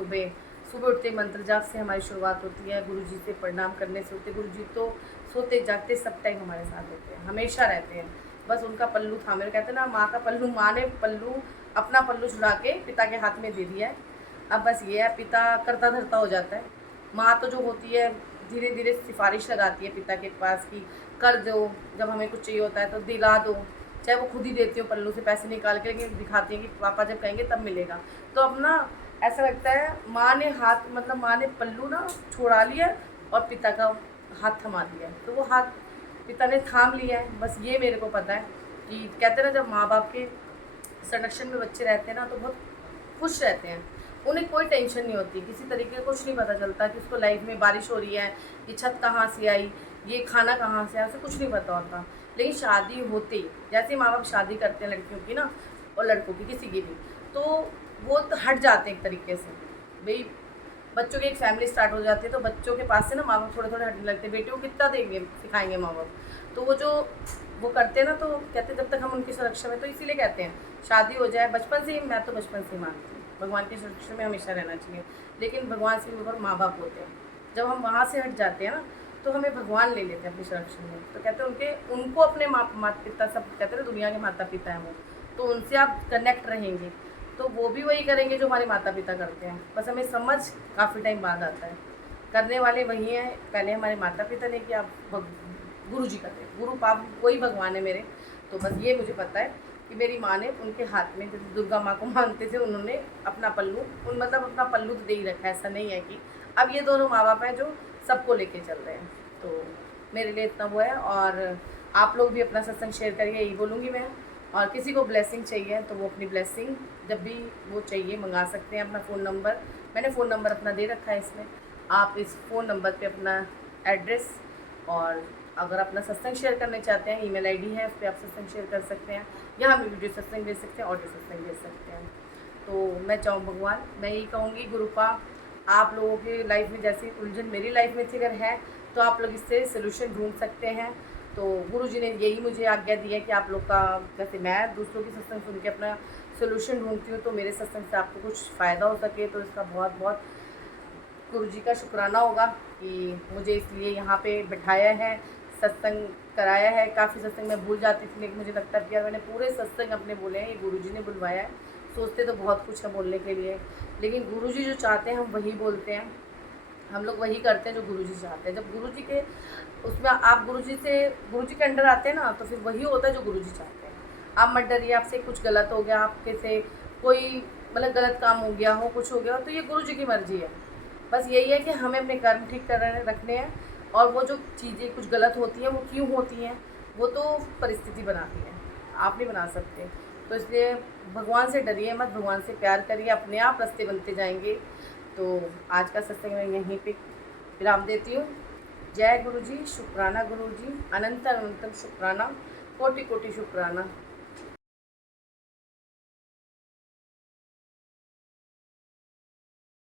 सुबह उठते मंत्र जाप से हमारी शुरुआत होती है, गुरुजी से प्रणाम करने से होते। गुरुजी तो सोते जागते सब टाइम हमारे साथ होते हैं, हमेशा रहते हैं। बस उनका पल्लू था, मेरे कहते हैं ना, माँ का पल्लू, माँ ने अपना पल्लू छुड़ा के पिता के हाथ में दे दिया है। अब बस ये है, पिता करता धरता हो जाता है। माँ तो जो होती है धीरे धीरे सिफारिश लगाती है पिता के पास कि कर दो, जब हमें कुछ चाहिए होता है तो दिला दो, चाहे वो खुद ही देती हो पल्लू से पैसे निकाल के, लेकिन दिखाती है कि पापा जब कहेंगे तब मिलेगा। तो अब ना ऐसा लगता है माँ ने हाथ, मतलब माँ ने पल्लू ना छुड़ा लिया और पिता का हाथ थमा दिया, तो वो हाथ पिता ने थाम लिया है। बस ये मेरे को पता है कि कहते हैं ना, जब माँ बाप के संरक्षण में बच्चे रहते हैं ना तो बहुत खुश रहते हैं, उन्हें कोई टेंशन नहीं होती, किसी तरीके का कुछ नहीं पता चलता कि उसको लाइफ में बारिश हो रही है, ये छत कहाँ से आई, ये खाना कहाँ से आया, उसे कुछ नहीं पता होता। लेकिन शादी होते ही जैसे माँ बाप शादी करते हैं लड़कियों की ना और लड़कों की, किसी की भी, तो वो तो हट जाते हैं एक तरीके से। भाई बच्चों की एक फैमिली स्टार्ट हो जाती है तो बच्चों के पास से ना माँ बाप थोड़े थोड़े हटने लगते हैं। बेटियों को कितना देंगे, सिखाएंगे माँ बाप, तो वो जो वो करते हैं ना, तो कहते हैं जब तक हम उनकी सुरक्षा में, तो इसीलिए कहते हैं शादी हो जाए बचपन से ही। मैं तो बचपन से ही मानती हूँ भगवान की सुरक्षा में हमेशा रहना चाहिए, लेकिन भगवान से भी ऊपर माँ बाप होते हैं। जब हम वहाँ से हट जाते हैं ना तो हमें भगवान ले लेते हैं अपनी सुरक्षा में। तो कहते हैं उनको अपने माता पिता, सब कहते हैं ना दुनिया के माता पिता हैं वो, तो उनसे आप कनेक्ट रहेंगे तो वो भी वही करेंगे जो हमारे माता पिता करते हैं। बस हमें समझ काफ़ी टाइम बाद आता है, करने वाले वही हैं। पहले हमारे माता पिता ने किया, गुरु जी करते हैं, गुरु पाप वही भगवान है मेरे। तो बस ये मुझे पता है कि मेरी माँ ने उनके हाथ में, जैसे दुर्गा माँ को मानते थे, उन्होंने अपना पल्लू, मतलब अपना पल्लू तो दे ही रखा है। ऐसा नहीं है कि अब ये दोनों माँ बाप हैं जो सबको लेके चल रहे हैं। तो मेरे लिए इतना वो है। और आप लोग भी अपना सत्संग शेयर करिए, यही बोलूँगी मैं। और किसी को ब्लेसिंग चाहिए तो वो अपनी ब्लेसिंग जब भी वो चाहिए मंगा सकते हैं। अपना फ़ोन नंबर, मैंने फ़ोन नंबर अपना दे रखा है इसमें, आप इस फ़ोन नंबर पे अपना एड्रेस, और अगर अपना सत्संग शेयर करना चाहते हैं ईमेल आईडी है, उस पर आप सत्संग शेयर कर सकते हैं, या हमें वीडियो सत्संग भेज सकते हैं, ऑडियो सत्संग भेज सकते हैं। तो मैं चाहूँ भगवान, मैं यही कहूँगी गुरुपा, आप लोगों की लाइफ में जैसी उलझन मेरी लाइफ में थी अगर है तो आप लोग इससे सोल्यूशन ढूंढ सकते हैं। तो गुरु जी ने यही मुझे आज्ञा दी है कि आप लोग का, जैसे मैं दूसरों की सत्संग सुन के अपना सोल्यूशन ढूंढती हूँ, तो मेरे सत्संग से आपको कुछ फ़ायदा हो सके तो इसका बहुत बहुत गुरु जी का शुक्राना होगा कि मुझे इसलिए यहाँ पे बिठाया है, सत्संग कराया है। काफ़ी सत्संग मैं भूल जाती थी, लेकिन मुझे लगता है कि यार मैंने पूरे सत्संग अपने बोले हैं, ये गुरु जी ने बुलवाया है। सोचते तो बहुत कुछ है बोलने के लिए, लेकिन गुरु जी जो चाहते हैं हम वही बोलते हैं, हम लोग वही करते हैं जो गुरु जी चाहते हैं। जब गुरु जी के उसमें आप गुरु जी के अंडर आते हैं ना, तो फिर वही होता है जो गुरु जी चाहते हैं। आप मत डरिए, आपसे कुछ गलत हो गया, आपके से कोई मतलब गलत काम हो गया हो, कुछ हो गया हो, तो ये गुरु जी की मर्ज़ी है। बस यही है कि हमें अपने कर्म ठीक कर रखने हैं, और वो जो चीज़ें कुछ गलत होती हैं वो क्यों होती हैं, वो तो परिस्थिति बनाती है, आप नहीं बना सकते। तो इसलिए भगवान से डरिए मत, भगवान से प्यार करिए, अपने आप रास्ते बनते जाएंगे। तो आज का सत्संग मैं यहीं पे विराम देती हूँ। जय गुरु जी, शुक्राना गुरु जी, अनंत अनंतम शुक्राना, कोटि कोटि शुक्राना।